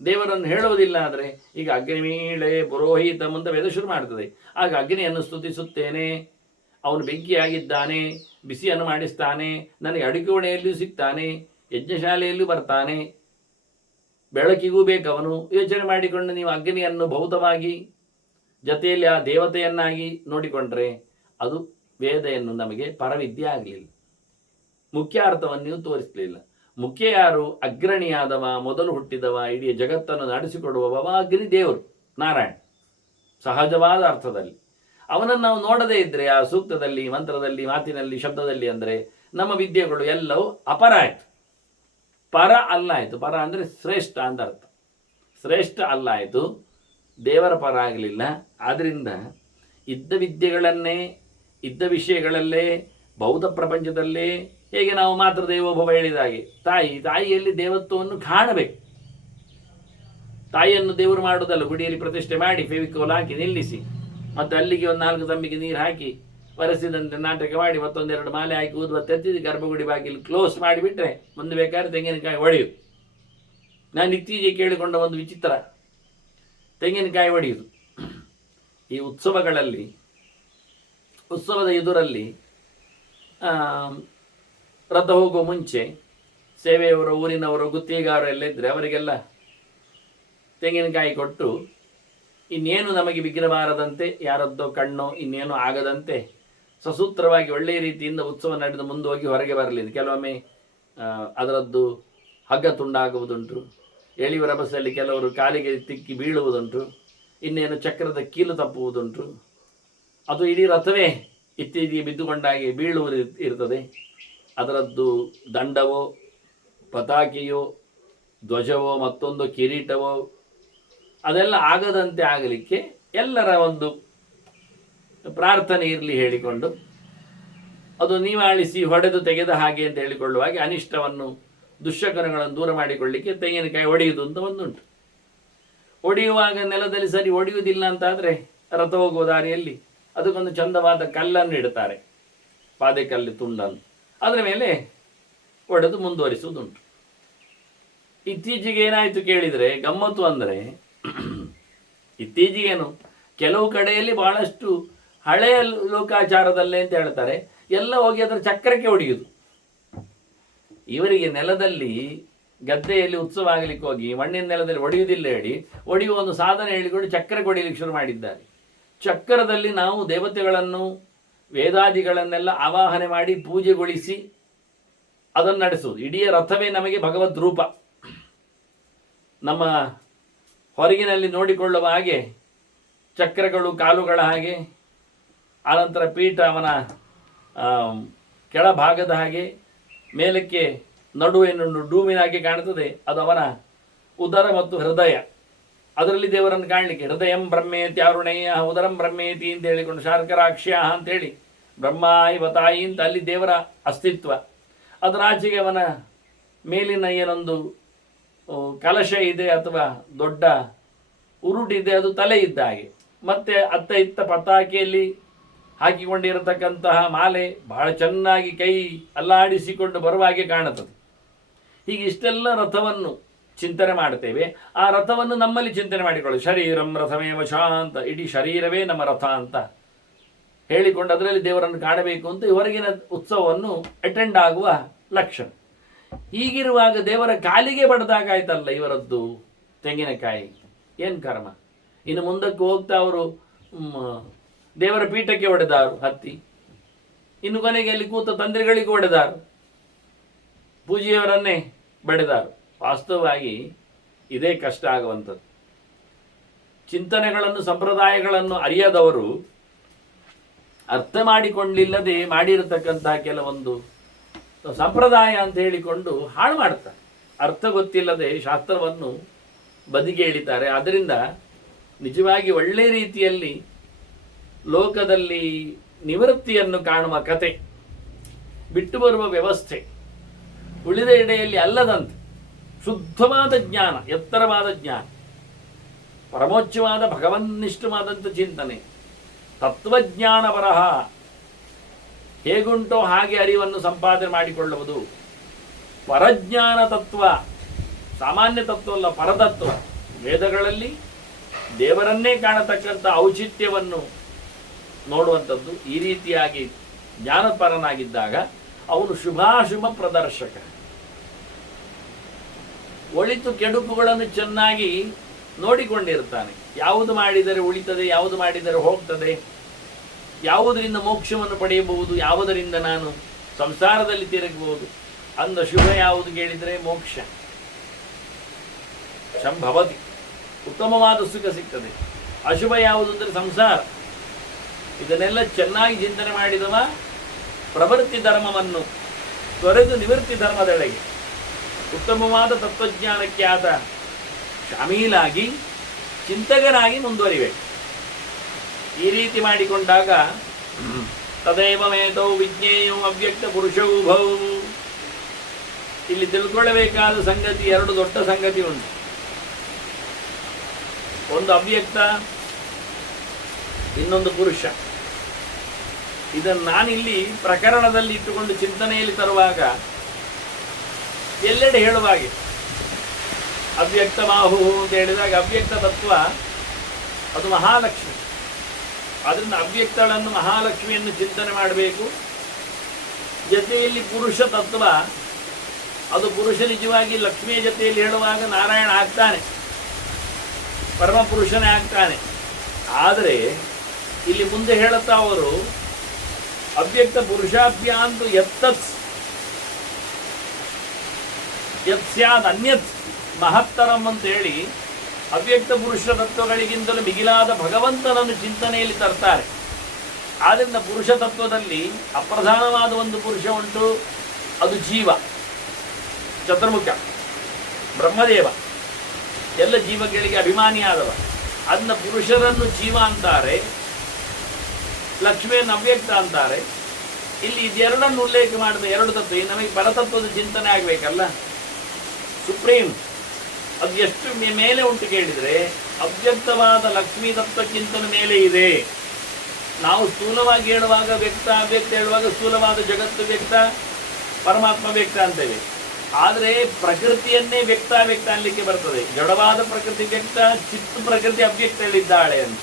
ದೇವರನ್ನು ಹೇಳುವುದಿಲ್ಲ ಆದರೆ ಈಗ ಅಗ್ನಿಮೀಳೆ ಪುರೋಹಿತ ಮುಂತ ವೇದ ಶುರು ಮಾಡ್ತದೆ. ಆಗ ಅಗ್ನಿಯನ್ನು ಸ್ತುತಿಸುತ್ತೇನೆ, ಅವನು ಬೆಂಕಿಯಾಗಿದ್ದಾನೆ, ಬಿಸಿಯನ್ನು ಮಾಡಿಸ್ತಾನೆ, ನನಗೆ ಅಡಿಕೆ ಹೊಣೆಯಲ್ಲಿಯೂ ಸಿಗ್ತಾನೆ, ಯಜ್ಞಶಾಲೆಯಲ್ಲೂ ಬರ್ತಾನೆ, ಬೆಳಕಿಗೂ ಬೇಕವನು. ಯೋಚನೆ ಮಾಡಿಕೊಂಡು ನೀವು ಅಗ್ನಿಯನ್ನು ಭೌತವಾಗಿ ಜೊತೆಯಲ್ಲಿ ಆ ದೇವತೆಯನ್ನಾಗಿ ನೋಡಿಕೊಂಡ್ರೆ ಅದು ವೇದೆಯನ್ನು ನಮಗೆ ಪರವಿದ್ಯೆ ಆಗಲಿಲ್ಲ, ಮುಖ್ಯ ಅರ್ಥವನ್ನು ನೀವು ತೋರಿಸಲಿಲ್ಲ. ಮುಖ್ಯ ಯಾರು? ಅಗ್ರಣಿಯಾದವ, ಮೊದಲು ಹುಟ್ಟಿದವ, ಇಡೀ ಜಗತ್ತನ್ನು ನಡೆಸಿಕೊಡುವವ ಅಗ್ನಿ ದೇವರು ನಾರಾಯಣ ಸಹಜವಾದ ಅರ್ಥದಲ್ಲಿ. ಅವನನ್ನು ನಾವು ನೋಡದೇ ಇದ್ದರೆ ಆ ಸೂಕ್ತದಲ್ಲಿ, ಮಂತ್ರದಲ್ಲಿ, ಮಾತಿನಲ್ಲಿ, ಶಬ್ದದಲ್ಲಿ ಅಂದರೆ ನಮ್ಮ ವಿದ್ಯೆಗಳು ಎಲ್ಲವೂ ಅಪರ ಆಯಿತು, ಪರ ಅಲ್ಲ ಆಯಿತು. ಪರ ಅಂದರೆ ಶ್ರೇಷ್ಠ ಅಂತ ಅರ್ಥ. ಶ್ರೇಷ್ಠ ಅಲ್ಲ ಆಯಿತು, ದೇವರ ಪರ ಆಗಲಿಲ್ಲ. ಆದ್ದರಿಂದ ಇದ್ದ ವಿದ್ಯೆಗಳನ್ನೇ, ಇದ್ದ ವಿಷಯಗಳಲ್ಲೇ ಬೌದ್ಧ ಪ್ರಪಂಚದಲ್ಲೇ ಹೇಗೆ ನಾವು ಮಾತೃದೇವೋಭವ ಹೇಳಿದ ಹಾಗೆ ತಾಯಿಯಲ್ಲಿ ದೇವತ್ವವನ್ನು ಕಾಣಬೇಕು. ತಾಯಿಯನ್ನು ದೇವರು ಮಾಡುವುದಲ್ಲ, ಗುಡಿಯಲ್ಲಿ ಪ್ರತಿಷ್ಠೆ ಮಾಡಿ ಫೆವಿಕೋಲ್ ಹಾಕಿ ನಿಲ್ಲಿಸಿ, ಮತ್ತು ಅಲ್ಲಿಗೆ ಒಂದು 4 ತಂಬಿಗೆ ನೀರು ಹಾಕಿ ಒರೆಸಿದಂತೆ ನಾಟಕ ಮಾಡಿ ಮತ್ತೊಂದೆರಡು ಮಾಲೆ ಹಾಕಿ ಊದುವತ್ತೆತ್ತಿದ್ದು ಗರ್ಭಗುಡಿ ಬಾಗಿಲು ಕ್ಲೋಸ್ ಮಾಡಿಬಿಟ್ರೆ ಮುಂದೆ ಬೇಕಾದ್ರೆ ತೆಂಗಿನಕಾಯಿ ಒಡೆಯುದು. ನಾನು ಇತ್ತೀಚೆಗೆ ಕೇಳಿಕೊಂಡ ಒಂದು ವಿಚಿತ್ರ, ತೆಂಗಿನಕಾಯಿ ಒಡೆಯುವುದು. ಈ ಉತ್ಸವಗಳಲ್ಲಿ, ಉತ್ಸವದ ಎದುರಲ್ಲಿ ರಥ ಹೋಗುವ ಮುಂಚೆ ಸೇವೆಯವರು, ಊರಿನವರು, ಗುತ್ತಿಗೆಗಾರರು ಎಲ್ಲ ಇದ್ದರೆ ಅವರಿಗೆಲ್ಲ ತೆಂಗಿನಕಾಯಿ ಕೊಟ್ಟು ಇನ್ನೇನು ನಮಗೆ ವಿಘ್ನ ಬಾರದಂತೆ, ಯಾರದ್ದೋ ಕಣ್ಣೋ ಇನ್ನೇನು ಆಗದಂತೆ ಸಸೂತ್ರವಾಗಿ ಒಳ್ಳೆಯ ರೀತಿಯಿಂದ ಉತ್ಸವ ನಡೆದು ಮುಂದೋಗಿ ಹೊರಗೆ ಬರಲಿದೆ. ಕೆಲವೊಮ್ಮೆ ಅದರದ್ದು ಹಗ್ಗ ತುಂಡಾಗುವುದುಂಟು, ಎಳೆಯುವ ರಭಸಲ್ಲಿ ಕೆಲವರು ಕಾಲಿಗೆ ತಿಕ್ಕಿ ಬೀಳುವುದುಂಟು, ಇನ್ನೇನು ಚಕ್ರದ ಕೀಲು ತಪ್ಪುವುದುಂಟು. ಅದು ಇಡೀ ರಥವೇ ಇತ್ತೀಚೆಗೆ ಬಿದ್ದುಕೊಂಡಾಗಿ ಬೀಳುವುದು ಇರ್ತದೆ. ಅದರದ್ದು ದಂಡವೋ, ಪತಾಕೆಯೋ, ಧ್ವಜವೋ, ಮತ್ತೊಂದು ಕಿರೀಟವೋ ಅದೆಲ್ಲ ಆಗದಂತೆ ಆಗಲಿಕ್ಕೆ ಎಲ್ಲರ ಒಂದು ಪ್ರಾರ್ಥನೆ ಇರಲಿ ಹೇಳಿಕೊಂಡು, ಅದು ನೀವಾಳಿಸಿ ಹೊಡೆದು ತೆಗೆದ ಹಾಗೆ ಅಂತ ಹೇಳಿಕೊಳ್ಳುವಾಗೆ ಅನಿಷ್ಟವನ್ನು, ದುಶ್ಶಕನಗಳನ್ನು ದೂರ ಮಾಡಿಕೊಳ್ಳಿಕ್ಕೆ ತೆಂಗಿನಕಾಯಿ ಒಡೆಯುವುದು ಅಂತ ಒಂದುಂಟು. ಒಡೆಯುವಾಗ ನೆಲದಲ್ಲಿ ಸರಿ ಒಡೆಯುವುದಿಲ್ಲ ಅಂತಾದರೆ ರಥ ಹೋಗುವ ದಾರಿಯಲ್ಲಿ ಅದಕ್ಕೊಂದು ಚಂದವಾದ ಕಲ್ಲನ್ನು ಇಡ್ತಾರೆ, ಪಾದೆಕಲ್ಲು ತುಂಡನ್ನು, ಅದರ ಮೇಲೆ ಒಡೆದು ಮುಂದುವರಿಸುವುದುಂಟು. ಇತ್ತೀಚೆಗೆ ಏನಾಯಿತು ಕೇಳಿದರೆ ಗಮ್ಮತ್ತು ಅಂದರೆ, ಇತ್ತೀಚೆಗೇನು ಕೆಲವು ಕಡೆಯಲ್ಲಿ ಬಹಳಷ್ಟು ಹಳೆಯ ಲೋಕಾಚಾರದಲ್ಲೇ ಅಂತ ಹೇಳ್ತಾರೆ, ಎಲ್ಲ ಹೋಗಿ ಅದರ ಚಕ್ರಕ್ಕೆ ಹೊಡೆಯುವುದು. ಇವರಿಗೆ ನೆಲದಲ್ಲಿ ಗದ್ದೆಯಲ್ಲಿ ಉತ್ಸವ ಆಗಲಿಕ್ಕೆ ಹೋಗಿ ಮಣ್ಣಿನ ನೆಲದಲ್ಲಿ ಹೊಡೆಯುವುದಿಲ್ಲ ಹೇಳಿ ಹೊಡೆಯುವ ಒಂದು ಸಾಧನೆ ಹೇಳಿಕೊಂಡು ಚಕ್ರಕ್ಕೆ ಹೊಡೆಯಲಿಕ್ಕೆ ಶುರು ಮಾಡಿದ್ದಾರೆ. ಚಕ್ರದಲ್ಲಿ ನಾವು ದೇವತೆಗಳನ್ನು, ವೇದಾದಿಗಳನ್ನೆಲ್ಲ ಆವಾಹನೆ ಮಾಡಿ ಪೂಜೆಗೊಳಿಸಿ ಅದನ್ನು ನಡೆಸುವುದು. ಇಡೀ ರಥವೇ ನಮಗೆ ಭಗವದ್ ರೂಪ. ನಮ್ಮ ಹೊರಗಿನಲ್ಲಿ ನೋಡಿಕೊಳ್ಳುವ ಹಾಗೆ ಚಕ್ರಗಳು ಕಾಲುಗಳ ಹಾಗೆ, ಆನಂತರ ಪೀಠ ಅವನ ಕೆಳಭಾಗದ ಹಾಗೆ, ಮೇಲಕ್ಕೆ ನಡುವೆನ್ನು ಡೂಮಿನ ಹಾಗೆ ಕಾಣುತ್ತದೆ, ಅದು ಅವನ ಉದರ ಮತ್ತು ಹೃದಯ. ಅದರಲ್ಲಿ ದೇವರನ್ನು ಕಾಣಲಿಕ್ಕೆ ಹೃದಯಂ ಬ್ರಹ್ಮೇತಿ ಅರುಣೇಯ ಉದರಂ ಬ್ರಹ್ಮೇತಿ ಅಂತ ಹೇಳಿಕೊಂಡು ಶಾರ್ಕರಾಕ್ಷ್ಯ ಅಂತೇಳಿ ಬ್ರಹ್ಮಾಯಿ ವತಾಯಿ ಅಂತ ಅಲ್ಲಿ ದೇವರ ಅಸ್ತಿತ್ವ. ಅದರ ಆಚೆಗೆ ಅವನ ಮೇಲಿನ ಏನೊಂದು ಕಲಶ ಇದೆ ಅಥವಾ ದೊಡ್ಡ ಉರುಟಿದೆ, ಅದು ತಲೆ ಇದ್ದ ಹಾಗೆ. ಮತ್ತು ಅತ್ತ ಇತ್ತ ಪತಾಕೆಯಲ್ಲಿ ಹಾಕಿಕೊಂಡಿರತಕ್ಕಂತಹ ಮಾಲೆ ಬಹಳ ಚೆನ್ನಾಗಿ ಕೈ ಅಲ್ಲಾಡಿಸಿಕೊಂಡು ಬರುವ ಹಾಗೆ ಕಾಣುತ್ತದೆ. ಹೀಗೆ ಇಷ್ಟೆಲ್ಲ ರಥವನ್ನು ಚಿಂತನೆ ಮಾಡ್ತೇವೆ. ಆ ರಥವನ್ನು ನಮ್ಮಲ್ಲಿ ಚಿಂತನೆ ಮಾಡಿಕೊಳ್ಳಿ. ಶರೀರಂ ರಥಮೇವ ಶಾಂತ, ಇಡೀ ಶರೀರವೇ ನಮ್ಮ ರಥ ಅಂತ ಹೇಳಿಕೊಂಡು ಅದರಲ್ಲಿ ದೇವರನ್ನು ಕಾಣಬೇಕು ಅಂತ ಹೊರಗಿನ ಉತ್ಸವವನ್ನು ಅಟೆಂಡ್ ಆಗುವ ಲಕ್ಷಣ. ಹೀಗಿರುವಾಗ ದೇವರ ಕಾಲಿಗೆ ಬಡ್ದಾಗಾಯ್ತಲ್ಲ ಇವರದ್ದು ತೆಂಗಿನಕಾಯಿ, ಏನು ಕರ್ಮ. ಇನ್ನು ಮುಂದಕ್ಕೆ ಹೋಗ್ತಾ ಅವರು ದೇವರ ಪೀಠಕ್ಕೆ ಹೊಡೆದಾರು ಹತ್ತಿ, ಇನ್ನು ಕೊನೆಗೆ ಅಲ್ಲಿ ಕೂತ ತಂತ್ರಿಗಳಿಗೆ ಹೊಡೆದಾರು, ಪೂಜೆಯವರನ್ನೇ ಬಡಿದಾರು. ವಾಸ್ತವವಾಗಿ ಇದೇ ಕಷ್ಟ ಆಗುವಂಥದ್ದು. ಚಿಂತನೆಗಳನ್ನು, ಸಂಪ್ರದಾಯಗಳನ್ನು ಅರಿಯದವರು ಅರ್ಥ ಮಾಡಿಕೊಂಡಿಲ್ಲದೆ ಮಾಡಿರತಕ್ಕಂತಹ ಕೆಲವೊಂದು ಸಂಪ್ರದಾಯ ಅಂತ ಹೇಳಿಕೊಂಡು ಹಾಳು ಮಾಡ್ತಾರೆ. ಅರ್ಥ ಗೊತ್ತಿಲ್ಲದೆ ಶಾಸ್ತ್ರವನ್ನು ಬದಿಗೆ ಎಳಿತಾರೆ. ಅದರಿಂದ ನಿಜವಾಗಿ ಒಳ್ಳೆ ರೀತಿಯಲ್ಲಿ ಲೋಕದಲ್ಲಿ ನಿವೃತ್ತಿಯನ್ನು ಕಾಣುವ ಕತೆ, ಬಿಟ್ಟು ಬರುವ ವ್ಯವಸ್ಥೆ, ಉಳಿದ ಎಡೆಯಲ್ಲಿ ಅಲ್ಲದಂತೆ ಶುದ್ಧವಾದ ಜ್ಞಾನ, ಎತ್ತರವಾದ ಜ್ಞಾನ, ಪರಮೋಚ್ಚವಾದ ಭಗವನ್ನಿಷ್ಠವಾದಂಥ ಚಿಂತನೆ, ತತ್ವಜ್ಞಾನ ಬರಹ ಹೇಗುಂಟೋ ಹಾಗೆ ಅರಿವನ್ನು ಸಂಪಾದನೆ ಮಾಡಿಕೊಳ್ಳುವುದು, ಪರಜ್ಞಾನ ತತ್ವ, ಸಾಮಾನ್ಯ ತತ್ವ ಅಲ್ಲ, ಪರತತ್ವ, ವೇದಗಳಲ್ಲಿ ದೇವರನ್ನೇ ಕಾಣತಕ್ಕಂಥ ಔಚಿತ್ಯವನ್ನು ನೋಡುವಂಥದ್ದು. ಈ ರೀತಿಯಾಗಿ ಜ್ಞಾನಪರನಾಗಿದ್ದಾಗ ಅವನು ಶುಭಾಶುಭ ಪ್ರದರ್ಶಕ. ಒಳಿತು ಕೆಡುಕುಗಳನ್ನು ಚೆನ್ನಾಗಿ ನೋಡಿಕೊಂಡಿರ್ತಾನೆ. ಯಾವುದು ಮಾಡಿದರೆ ಉಳಿತದೆ, ಯಾವುದು ಮಾಡಿದರೆ ಹೋಗ್ತದೆ, ಯಾವುದರಿಂದ ಮೋಕ್ಷವನ್ನು ಪಡೆಯಬಹುದು, ಯಾವುದರಿಂದ ನಾನು ಸಂಸಾರದಲ್ಲಿ ತಿರುಗಬಹುದು. ಅಂದ ಶುಭ ಯಾವುದು ಕೇಳಿದರೆ ಮೋಕ್ಷ ಸಂಭವತಿ, ಉತ್ತಮವಾದ ಸುಖ ಸಿಗ್ತದೆ. ಅಶುಭ ಯಾವುದು ಅಂದರೆ ಸಂಸಾರ. ಇದನ್ನೆಲ್ಲ ಚೆನ್ನಾಗಿ ಚಿಂತನೆ ಮಾಡಿದವ ಪ್ರವೃತ್ತಿ ಧರ್ಮವನ್ನು ತೊರೆದು ನಿವೃತ್ತಿ ಧರ್ಮದೆಡೆಗೆ ಉತ್ತಮವಾದ ತತ್ವಜ್ಞಾನಕ್ಕೆ ಆತ ಶಾಮೀಲಾಗಿ ಚಿಂತಕನಾಗಿ ಮುಂದುವರಿಬೇಕು. ಈ ರೀತಿ ಮಾಡಿಕೊಂಡಾಗ ತದೇವ ಮೇತೌ ವಿಜ್ಞೇಯೌ ಅವ್ಯಕ್ತ ಪುರುಷೌಭೌ. ಇಲ್ಲಿ ತಿಳ್ಕೊಳ್ಳಬೇಕಾದ ಸಂಗತಿ ಎರಡು ದೊಡ್ಡ ಸಂಗತಿ ಉಂಟು. ಒಂದು ಅವ್ಯಕ್ತ, ಇನ್ನೊಂದು ಪುರುಷ. ಇದನ್ನು ನಾನಿಲ್ಲಿ ಪ್ರಕರಣದಲ್ಲಿ ಇಟ್ಟುಕೊಂಡು ಚಿಂತನೆಯಲ್ಲಿ ತರುವಾಗ ಎಲ್ಲೆಡೆ ಹೇಳುವಾಗೆ ಅವ್ಯಕ್ತ ಮಾಹು ಅಂತ ಹೇಳಿದಾಗ ಅವ್ಯಕ್ತ ತತ್ವ ಅದು ಮಹಾಲಕ್ಷ್ಮಿ. ಅದರಿಂದ ಅವ್ಯಕ್ತಗಳನ್ನು ಮಹಾಲಕ್ಷ್ಮಿಯನ್ನು ಚಿಂತನೆ ಮಾಡಬೇಕು. ಜೊತೆಯಲ್ಲಿ ಪುರುಷ ತತ್ವ ಅದು ಪುರುಷ ನಿಜವಾಗಿ ಲಕ್ಷ್ಮಿಯ ಜೊತೆಯಲ್ಲಿ ಹೇಳುವಾಗ ನಾರಾಯಣ ಆಗ್ತಾನೆ, ಪರಮಪುರುಷನೇ ಆಗ್ತಾನೆ. ಆದರೆ ಇಲ್ಲಿ ಮುಂದೆ ಹೇಳುತ್ತಾ ಅವರು ಅವ್ಯಕ್ತ ಪುರುಷಾಭ್ಯಾಂತು ಯತ್ತತ್ ಸ್ಯಾದ್ ಅನ್ಯತ್ ಮಹತ್ತರಂ ಅಂತೇಳಿ ಅವ್ಯಕ್ತ ಪುರುಷ ತತ್ವಗಳಿಗಿಂತಲೂ ಮಿಗಿಲಾದ ಭಗವಂತನನ್ನು ಚಿಂತನೆಯಲ್ಲಿ ತರ್ತಾರೆ. ಆದ್ದರಿಂದ ಪುರುಷ ತತ್ವದಲ್ಲಿ ಅಪ್ರಧಾನವಾದ ಒಂದು ಪುರುಷ ಉಂಟು, ಅದು ಜೀವ, ಚತುರ್ಮುಖ ಬ್ರಹ್ಮದೇವ, ಎಲ್ಲ ಜೀವಗಳಿಗೆ ಅಭಿಮಾನಿಯಾದವ. ಅದನ್ನ ಪುರುಷರನ್ನು ಜೀವ ಅಂತಾರೆ, ಲಕ್ಷ್ಮಿಯನ್ನು ಅವ್ಯಕ್ತ ಅಂತಾರೆ. ಇಲ್ಲಿ ಇದೆರಡನ್ನು ಉಲ್ಲೇಖ ಮಾಡಿದ ಎರಡು ತತ್ವ. ನಮಗೆ ಪರತತ್ವದ ಚಿಂತನೆ ಆಗಬೇಕಲ್ಲ. ಸುಪ್ರೀಂ ಅದು ಎಷ್ಟು ಮೇಲೆ ಉಂಟು ಕೇಳಿದರೆ ಅವ್ಯಕ್ತವಾದ ಲಕ್ಷ್ಮೀ ತತ್ವಕ್ಕಿಂತಲೂ ಮೇಲೆ ಇದೆ. ನಾವು ಸ್ಥೂಲವಾಗಿ ಹೇಳುವಾಗ ವ್ಯಕ್ತ ಅವ್ಯಕ್ತ ಹೇಳುವಾಗ ಸ್ಥೂಲವಾದ ಜಗತ್ತು ವ್ಯಕ್ತ, ಪರಮಾತ್ಮ ವ್ಯಕ್ತ ಅಂತೇವೆ. ಆದರೆ ಪ್ರಕೃತಿಯನ್ನೇ ವ್ಯಕ್ತ ಅನ್ಲಿಕ್ಕೆ ಬರ್ತದೆ. ಜಡವಾದ ಪ್ರಕೃತಿ ವ್ಯಕ್ತ, ಚಿತ್ತ ಪ್ರಕೃತಿ ಅವ್ಯಕ್ತ ಹೇಳಿದ್ದಾಳೆ ಅಂತ.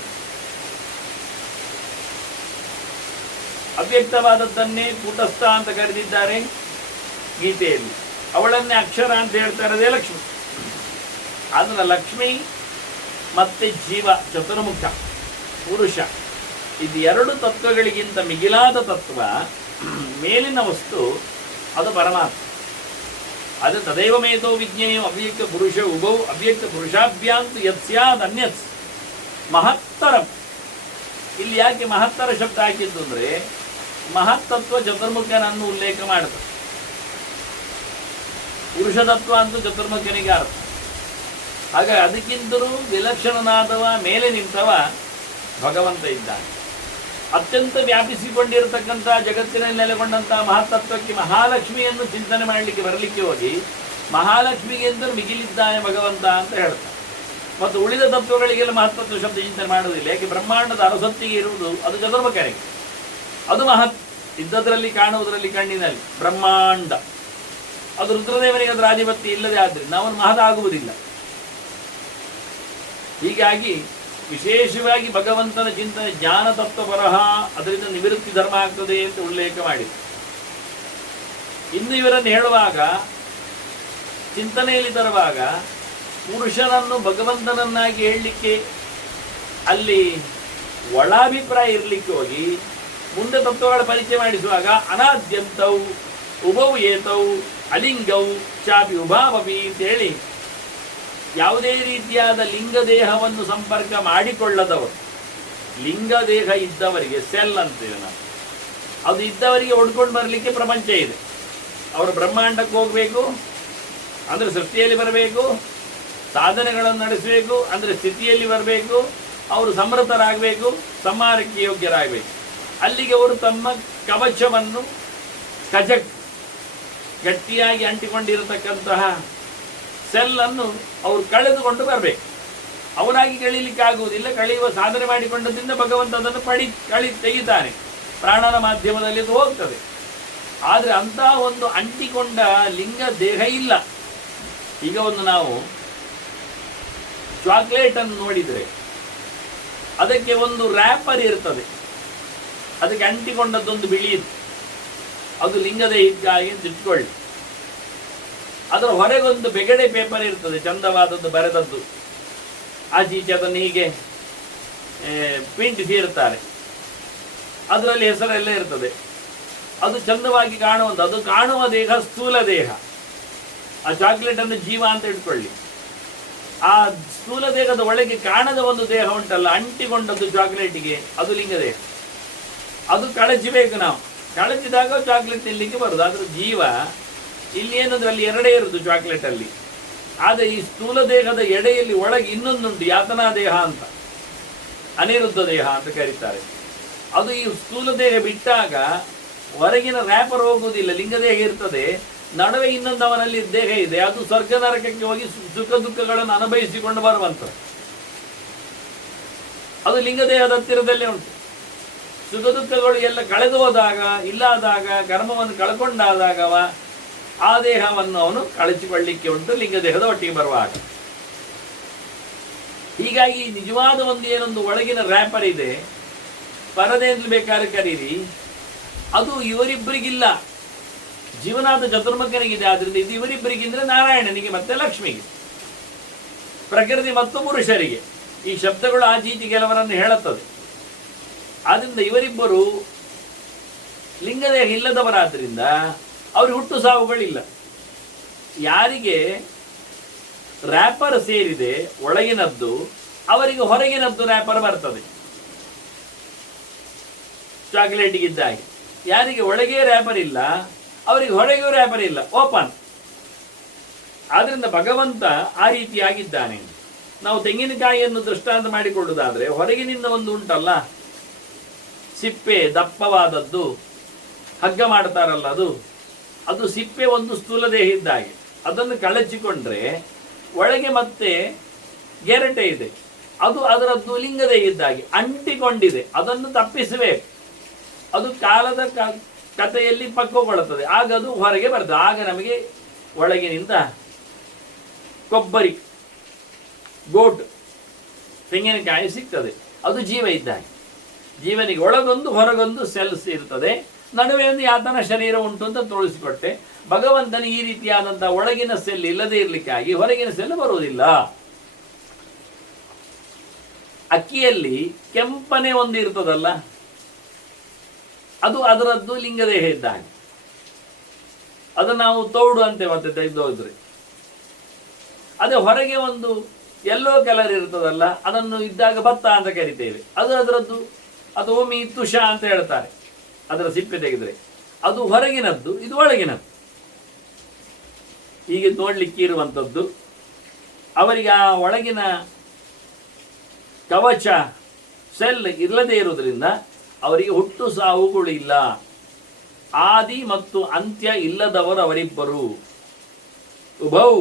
ಅವ್ಯಕ್ತವಾದದ್ದನ್ನೇ ಕೂಟಸ್ಥ ಅಂತ ಕರೆದಿದ್ದಾರೆ ಗೀತೆಯಲ್ಲಿ. ಅವಳನ್ನೇ ಅಕ್ಷರ ಅಂತ ಹೇಳ್ತಾ ಇರೋದೇ ಲಕ್ಷ್ಮಿ. ಆದ್ರೆ ಲಕ್ಷ್ಮಿ ಮತ್ತೆ ಜೀವ, ಚತುರ್ಮುಖ ಪುರುಷ, ಇದು ಎರಡು ತತ್ವಗಳಿಗಿಂತ ಮಿಗಿಲಾದ ತತ್ವ, ಮೇಲಿನ ವಸ್ತು ಅದು ಪರಮಾತ್ಮ. ಅದು ತದೇವ ಮೇತೋ ವಿಜ್ಞೇಯೋ ಅವ್ಯಕ್ತ ಪುರುಷ ಉಭೌ ಅವ್ಯಕ್ತ ಪುರುಷಾಭ್ಯಾಂತು ಯತ್ಸ್ಯಾದ್ ಅನ್ಯತ್ ಮಹತ್ತರಂ. ಇಲ್ಲಿ ಯಾಕೆ ಮಹತ್ತರ ಶಬ್ದ ಹಾಕಿದ್ದು ಅಂದರೆ ಮಹತ್ತತ್ವ ಚತುರ್ಮುಖನನ್ನು ಉಲ್ಲೇಖ ಮಾಡುತ್ತದೆ. ಪುರುಷತತ್ವ ಅಂತೂ ಚತುರ್ಮುಖನಿಗೆ ಅರ್ಥ. ಹಾಗಾಗಿ ಅದಕ್ಕಿಂತಲೂ ವಿಲಕ್ಷಣನಾದವ, ಮೇಲೆ ನಿಂತವ ಭಗವಂತ ಇದ್ದಾನೆ. ಅತ್ಯಂತ ವ್ಯಾಪಿಸಿಕೊಂಡಿರತಕ್ಕಂಥ ಜಗತ್ತಿನಲ್ಲಿ ನೆಲೆಗೊಂಡಂತಹ ಮಹತ್ತತ್ವಕ್ಕೆ ಮಹಾಲಕ್ಷ್ಮಿಯನ್ನು ಚಿಂತನೆ ಮಾಡಲಿಕ್ಕೆ ಬರಲಿಕ್ಕೆ ಹೋಗಿ ಮಹಾಲಕ್ಷ್ಮಿಗೆಂತಲೂ ಮಿಗಿಲಿದ್ದಾನೆ ಭಗವಂತ ಅಂತ ಹೇಳ್ತಾರೆ. ಮತ್ತು ಉಳಿದ ತತ್ವಗಳಿಗೆಲ್ಲ ಮಹತ್ತತ್ವ ಶಬ್ದ ಚಿಂತನೆ ಮಾಡುವುದಿಲ್ಲ. ಯಾಕೆ ಬ್ರಹ್ಮಾಂಡದ ಅರಸೊತ್ತಿಗೆ ಇರುವುದು ಅದು ಚತುರ್ಮುಖನಿಗೆ. ಅದು ಮಹತ್ ಇದ್ದದರಲ್ಲಿ ಕಾಣುವುದರಲ್ಲಿ ಕಣ್ಣಿನಲ್ಲಿ ಬ್ರಹ್ಮಾಂಡ, ಅದು ರುದ್ರದೇವನಿಗೆ ಅದರ ಆಧಿಪತ್ಯ ಇಲ್ಲದೆ ಆದ್ದರಿಂದ ಅವನು ಮಹದಾಗುವುದಿಲ್ಲ. ಹೀಗಾಗಿ ವಿಶೇಷವಾಗಿ ಭಗವಂತನ ಚಿಂತನೆ ಜ್ಞಾನ ತತ್ವ ಬರಹ, ಅದರಿಂದ ನಿವೃತ್ತಿ ಧರ್ಮ ಆಗ್ತದೆ ಅಂತ ಉಲ್ಲೇಖ ಮಾಡಿದೆ. ಇನ್ನು ಇವರನ್ನು ಹೇಳುವಾಗ, ಚಿಂತನೆಯಲ್ಲಿ ತರುವಾಗ ಪುರುಷನನ್ನು ಭಗವಂತನನ್ನಾಗಿ ಹೇಳಲಿಕ್ಕೆ ಅಲ್ಲಿ ಒಳಾಭಿಪ್ರಾಯ ಇರಲಿಕ್ಕೆ ಹೋಗಿ ಮುಂದೆ ತತ್ವಗಳ ಪರಿಚಯ ಮಾಡಿಸುವಾಗ ಅನಾದ್ಯಂತೌ ಉಭೌ ಏತೌ ಅಲಿಂಗೌ ಚಾಪಿ ಉಭಾವಪಿ ಅಂತೇಳಿ ಯಾವುದೇ ರೀತಿಯಾದ ಲಿಂಗದೇಹವನ್ನು ಸಂಪರ್ಕ ಮಾಡಿಕೊಳ್ಳದವರು, ಲಿಂಗದೇಹ ಇದ್ದವರಿಗೆ ಸೆಲ್ ಅಂತೇವೆ ನಾವು, ಅದು ಇದ್ದವರಿಗೆ ಒಡ್ಕೊಂಡು ಬರಲಿಕ್ಕೆ ಪ್ರಪಂಚ ಇದೆ. ಅವರು ಬ್ರಹ್ಮಾಂಡಕ್ಕೆ ಹೋಗಬೇಕು ಅಂದರೆ ಸೃಷ್ಟಿಯಲ್ಲಿ ಬರಬೇಕು, ಸಾಧನೆಗಳನ್ನು ನಡೆಸಬೇಕು ಅಂದರೆ ಸ್ಥಿತಿಯಲ್ಲಿ ಬರಬೇಕು, ಅವರು ಸಮೃದ್ಧರಾಗಬೇಕು, ಸಂಹಾರಕ್ಕೆ ಯೋಗ್ಯರಾಗಬೇಕು. ಅಲ್ಲಿಗೆ ಅವರು ತಮ್ಮ ಕವಚವನ್ನು ಗಟ್ಟಿಯಾಗಿ ಅಂಟಿಕೊಂಡಿರತಕ್ಕಂತಹ ಸೆಲ್ಲನ್ನು ಅವರು ಕಳೆದುಕೊಂಡು ಬರಬೇಕು. ಅವರಾಗಿ ಕಳೀಲಿಕ್ಕೆ ಆಗುವುದಿಲ್ಲ. ಕಳೆಯುವ ಸಾಧನೆ ಮಾಡಿಕೊಂಡದ್ರಿಂದ ಭಗವಂತ ಅದನ್ನು ತೆಗಿತಾನೆ, ಪ್ರಾಣನ ಮಾಧ್ಯಮದಲ್ಲಿ ಅದು ಹೋಗ್ತದೆ. ಆದರೆ ಅಂಥ ಒಂದು ಅಂಟಿಕೊಂಡ ಲಿಂಗ ದೇಹ ಇಲ್ಲ. ಈಗ ಒಂದು ನಾವು ಚಾಕ್ಲೇಟನ್ನು ನೋಡಿದರೆ ಅದಕ್ಕೆ ಒಂದು ರ್ಯಾಪರ್ ಇರ್ತದೆ, ಅದಕ್ಕೆ ಅಂಟಿಕೊಂಡದ್ದೊಂದು ಬಿಳಿಯಿತ್ತು, ಅದು ಲಿಂಗದೇಹಕ್ಕಾಗಿ ಅಂತ ಇಟ್ಕೊಳ್ಳಿ. ಅದರ ಹೊರಗೊಂದು ಬೆಗಡೆ ಪೇಪರ್ ಇರ್ತದೆ, ಚಂದವಾದದ್ದು ಬರೆದದ್ದು. ಆಚೀಚೆ ಅದನ್ನು ಹೀಗೆ ಪಿಂಟಿಸಿ ಇರ್ತಾರೆ, ಅದರಲ್ಲಿ ಹೆಸರೆಲ್ಲ ಇರ್ತದೆ. ಅದು ಚಂದವಾಗಿ ಕಾಣುವಂಥ, ಅದು ಕಾಣುವ ದೇಹ ಸ್ಥೂಲ ದೇಹ. ಆ ಚಾಕ್ಲೇಟನ್ನು ಜೀವ ಅಂತ ಇಟ್ಕೊಳ್ಳಿ. ಆ ಸ್ಥೂಲ ದೇಹದ ಒಳಗೆ ಕಾಣದ ಒಂದು ದೇಹ ಉಂಟಲ್ಲ, ಅಂಟಿಕೊಂಡದ್ದು ಚಾಕ್ಲೇಟಿಗೆ, ಅದು ಲಿಂಗದೇಹ. ಅದು ಕಳಚಬೇಕು. ನಾವು ಕಳಚಿದಾಗ ಚಾಕ್ಲೇಟ್ ತಿನ್ನಲಿಕ್ಕೆ ಬರುದು. ಆದರೂ ಜೀವ ಇಲ್ಲಿ ಏನಂದ್ರೆ ಅಲ್ಲಿ ಎರಡೇ ಇರುವುದು ಚಾಕ್ಲೇಟಲ್ಲಿ. ಆದರೆ ಈ ಸ್ಥೂಲ ದೇಹದ ಎಡೆಯಲ್ಲಿ ಒಳಗೆ ಇನ್ನೊಂದುಂಟು, ಯಾತನಾ ದೇಹ ಅಂತ, ಅನಿರುದ್ಧ ದೇಹ ಅಂತ ಕರೀತಾರೆ. ಅದು ಈ ಸ್ಥೂಲ ದೇಹ ಬಿಟ್ಟಾಗ ಹೊರಗಿನ ರ್ಯಾಪರ್ ಹೋಗುವುದಿಲ್ಲ, ಲಿಂಗದೇಹ ಇರ್ತದೆ, ನಡುವೆ ಇನ್ನೊಂದು ಅವನಲ್ಲಿ ದೇಹ ಇದೆ, ಅದು ಸ್ವರ್ಗ ನರಕಕ್ಕೆ ಹೋಗಿ ಸುಖ ದುಃಖಗಳನ್ನು ಅನುಭವಿಸಿಕೊಂಡು ಬರುವಂಥದ್ದು. ಅದು ಲಿಂಗದೇಹದ ಹತ್ತಿರದಲ್ಲೇ ಉಂಟು. ಸುಖ ದುಃಖಗಳು ಎಲ್ಲ ಕಳೆದು ಹೋದಾಗ, ಇಲ್ಲಾದಾಗ, ಕರ್ಮವನ್ನು ಕಳ್ಕೊಂಡಾದಾಗ ಆ ದೇಹವನ್ನು ಅವನು ಕಳಚಿಕೊಳ್ಳಿಕ್ಕೆ ಉಂಟು ಲಿಂಗದೇಹದ ಒಟ್ಟಿಗೆ ಬರುವಾಗ. ಹೀಗಾಗಿ ನಿಜವಾದ ಏನೊಂದು ಒಳಗಿನ ರ್ಯಾಪರ್ ಇದೆ, ಪರದೆ ಅಂತ ಬೇಕಾದ್ರೆ ಕರೀರಿ, ಅದು ಇವರಿಬ್ಬರಿಗಿಲ್ಲ, ಜೀವನಾದ ಚತುರ್ಮುಖನಿಗಿದೆ. ಆದ್ರಿಂದ ಇದು ಇವರಿಬ್ಬರಿಗಿಂದ್ರೆ ನಾರಾಯಣನಿಗೆ ಮತ್ತೆ ಲಕ್ಷ್ಮಿಗೆ, ಪ್ರಕೃತಿ ಮತ್ತು ಪುರುಷರಿಗೆ. ಈ ಶಬ್ದಗಳು ಆಚೀಚಿ ಕೆಲವರನ್ನು ಹೇಳುತ್ತದೆ. ಆದ್ರಿಂದ ಇವರಿಬ್ಬರು ಲಿಂಗದೇಹ ಇಲ್ಲದವರಾದ್ರಿಂದ ಅವ್ರಿಗೆ ಹುಟ್ಟು ಸಾವುಗಳಿಲ್ಲ. ಯಾರಿಗೆ ರ್ಯಾಪರ್ ಸೇರಿದೆ ಒಳಗಿನದ್ದು, ಅವರಿಗೆ ಹೊರಗಿನದ್ದು ರ್ಯಾಪರ್ ಬರ್ತದೆ, ಚಾಕ್ಲೇಟಿಗಿದ್ದಾಗೆ. ಯಾರಿಗೆ ಒಳಗೆ ರ್ಯಾಪರ್ ಇಲ್ಲ ಅವರಿಗೆ ಹೊರಗೆ ರ್ಯಾಪರ್ ಇಲ್ಲ, ಓಪನ್. ಆದ್ರಿಂದ ಭಗವಂತ ಆ ರೀತಿಯಾಗಿದ್ದಾನೆ. ನಾವು ತೆಂಗಿನಕಾಯಿಯನ್ನು ದೃಷ್ಟಾಂತ ಮಾಡಿಕೊಳ್ಳುವುದಾದ್ರೆ, ಹೊರಗಿನಿಂದ ಒಂದು ಉಂಟಲ್ಲ ಸಿಪ್ಪೆ, ದಪ್ಪವಾದದ್ದು, ಹಗ್ಗ ಮಾಡ್ತಾರಲ್ಲ ಅದು ಸಿಪ್ಪೆ ಒಂದು ಸ್ಥೂಲ ದೇಹ ಇದ್ದಾಗೆ. ಅದನ್ನು ಕಳಚಿಕೊಂಡ್ರೆ ಒಳಗೆ ಮತ್ತೆ ಗೆರಟೆ ಇದೆ, ಅದು ಅದರದ್ದು ಲಿಂಗದೇಹ ಇದ್ದಾಗೆ ಅಂಟಿಕೊಂಡಿದೆ. ಅದನ್ನು ತಪ್ಪಿಸಬೇಕು. ಅದು ಕಾಲದ ಕಥೆಯಲ್ಲಿ ಪಕ್ವಗೊಳ್ಳುತ್ತದೆ, ಆಗ ಅದು ಹೊರಗೆ ಬರ್ತದೆ. ಆಗ ನಮಗೆ ಒಳಗಿನಿಂದ ಕೊಬ್ಬರಿ, ಗೋಟ್, ತೆಂಗಿನಕಾಯಿ ಸಿಗ್ತದೆ. ಅದು ಜೀವ ಇದ್ದಾಗೆ. ಜೀವನಿಗೆ ಒಳಗೊಂದು ಹೊರಗೊಂದು ಸೆಲ್ಸ್ ಇರ್ತದೆ, ನಡುವೆ ಒಂದು ಯಾತನ ಶರೀರ ಉಂಟು ಅಂತ ತೋರಿಸಿಕೊಟ್ಟೆ. ಭಗವಂತನ ಈ ರೀತಿಯಾದಂತಹ ಒಳಗಿನ ಸೆಲ್ ಇಲ್ಲದೆ ಇರಲಿಕ್ಕಾಗಿ ಹೊರಗಿನ ಸೆಲ್ ಬರುವುದಿಲ್ಲ. ಅಕ್ಕಿಯಲ್ಲಿ ಕೆಂಪನೆ ಒಂದು ಇರ್ತದಲ್ಲ, ಅದು ಅದರದ್ದು ಲಿಂಗದೇಹ ಇದ್ದಾಗ. ಅದು ನಾವು ತೌಡು ಅಂತೆ ಮತ್ತೆ ತೆಗೆದೋದ್ರೆ. ಅದೇ ಹೊರಗೆ ಒಂದು ಯೆಲ್ಲೋ ಕಲರ್ ಇರ್ತದಲ್ಲ, ಅದನ್ನು ಇದ್ದಾಗ ಭತ್ತ ಅಂತ ಕರಿತೇವೆ. ಅದು ಅದರದ್ದು, ಅದು ಒಮ್ಮೆ ತುಷ ಅಂತ ಹೇಳ್ತಾರೆ, ಅದರ ಸಿಪ್ಪೆ ತೆಗೆದ್ರೆ. ಅದು ಹೊರಗಿನದ್ದು, ಇದು ಒಳಗಿನದ್ದು. ಹೀಗೆ ನೋಡ್ಲಿಕ್ಕೆ ಇರುವಂಥದ್ದು. ಅವರಿಗೆ ಆ ಒಳಗಿನ ಕವಚ ಸೆಲ್ ಇಲ್ಲದೆ ಇರುವುದರಿಂದ ಅವರಿಗೆ ಹುಟ್ಟು ಸಾವುಗಳು ಇಲ್ಲ. ಆದಿ ಮತ್ತು ಅಂತ್ಯ ಇಲ್ಲದವರು ಅವರಿಬ್ಬರು. ಉಭೌ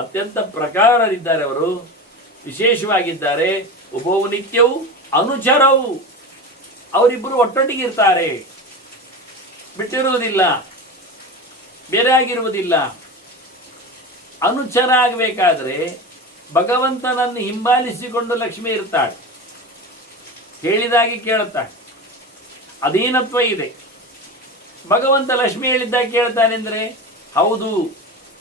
ಅತ್ಯಂತ ಪ್ರಕಾರರಿದ್ದಾರೆ, ಅವರು ವಿಶೇಷವಾಗಿದ್ದಾರೆ. ಉಭೌ ನಿತ್ಯವು ಅನುಚರವು, ಅವರಿಬ್ಬರು ಒಟ್ಟೊಟ್ಟಿಗೆ ಇರ್ತಾರೆ, ಬಿಟ್ಟಿರುವುದಿಲ್ಲ, ಬೇರೆ ಆಗಿರುವುದಿಲ್ಲ. ಅನುಚರ ಆಗಬೇಕಾದ್ರೆ ಭಗವಂತನನ್ನು ಹಿಂಬಾಲಿಸಿಕೊಂಡು ಲಕ್ಷ್ಮಿ ಇರ್ತಾಳೆ, ಹೇಳಿದಾಗೆ ಕೇಳುತ್ತಾಳೆ, ಅಧೀನತ್ವ ಇದೆ. ಭಗವಂತ ಲಕ್ಷ್ಮಿ ಹೇಳಿದ್ದಾಗ ಕೇಳ್ತಾನೆ ಅಂದರೆ ಹೌದು.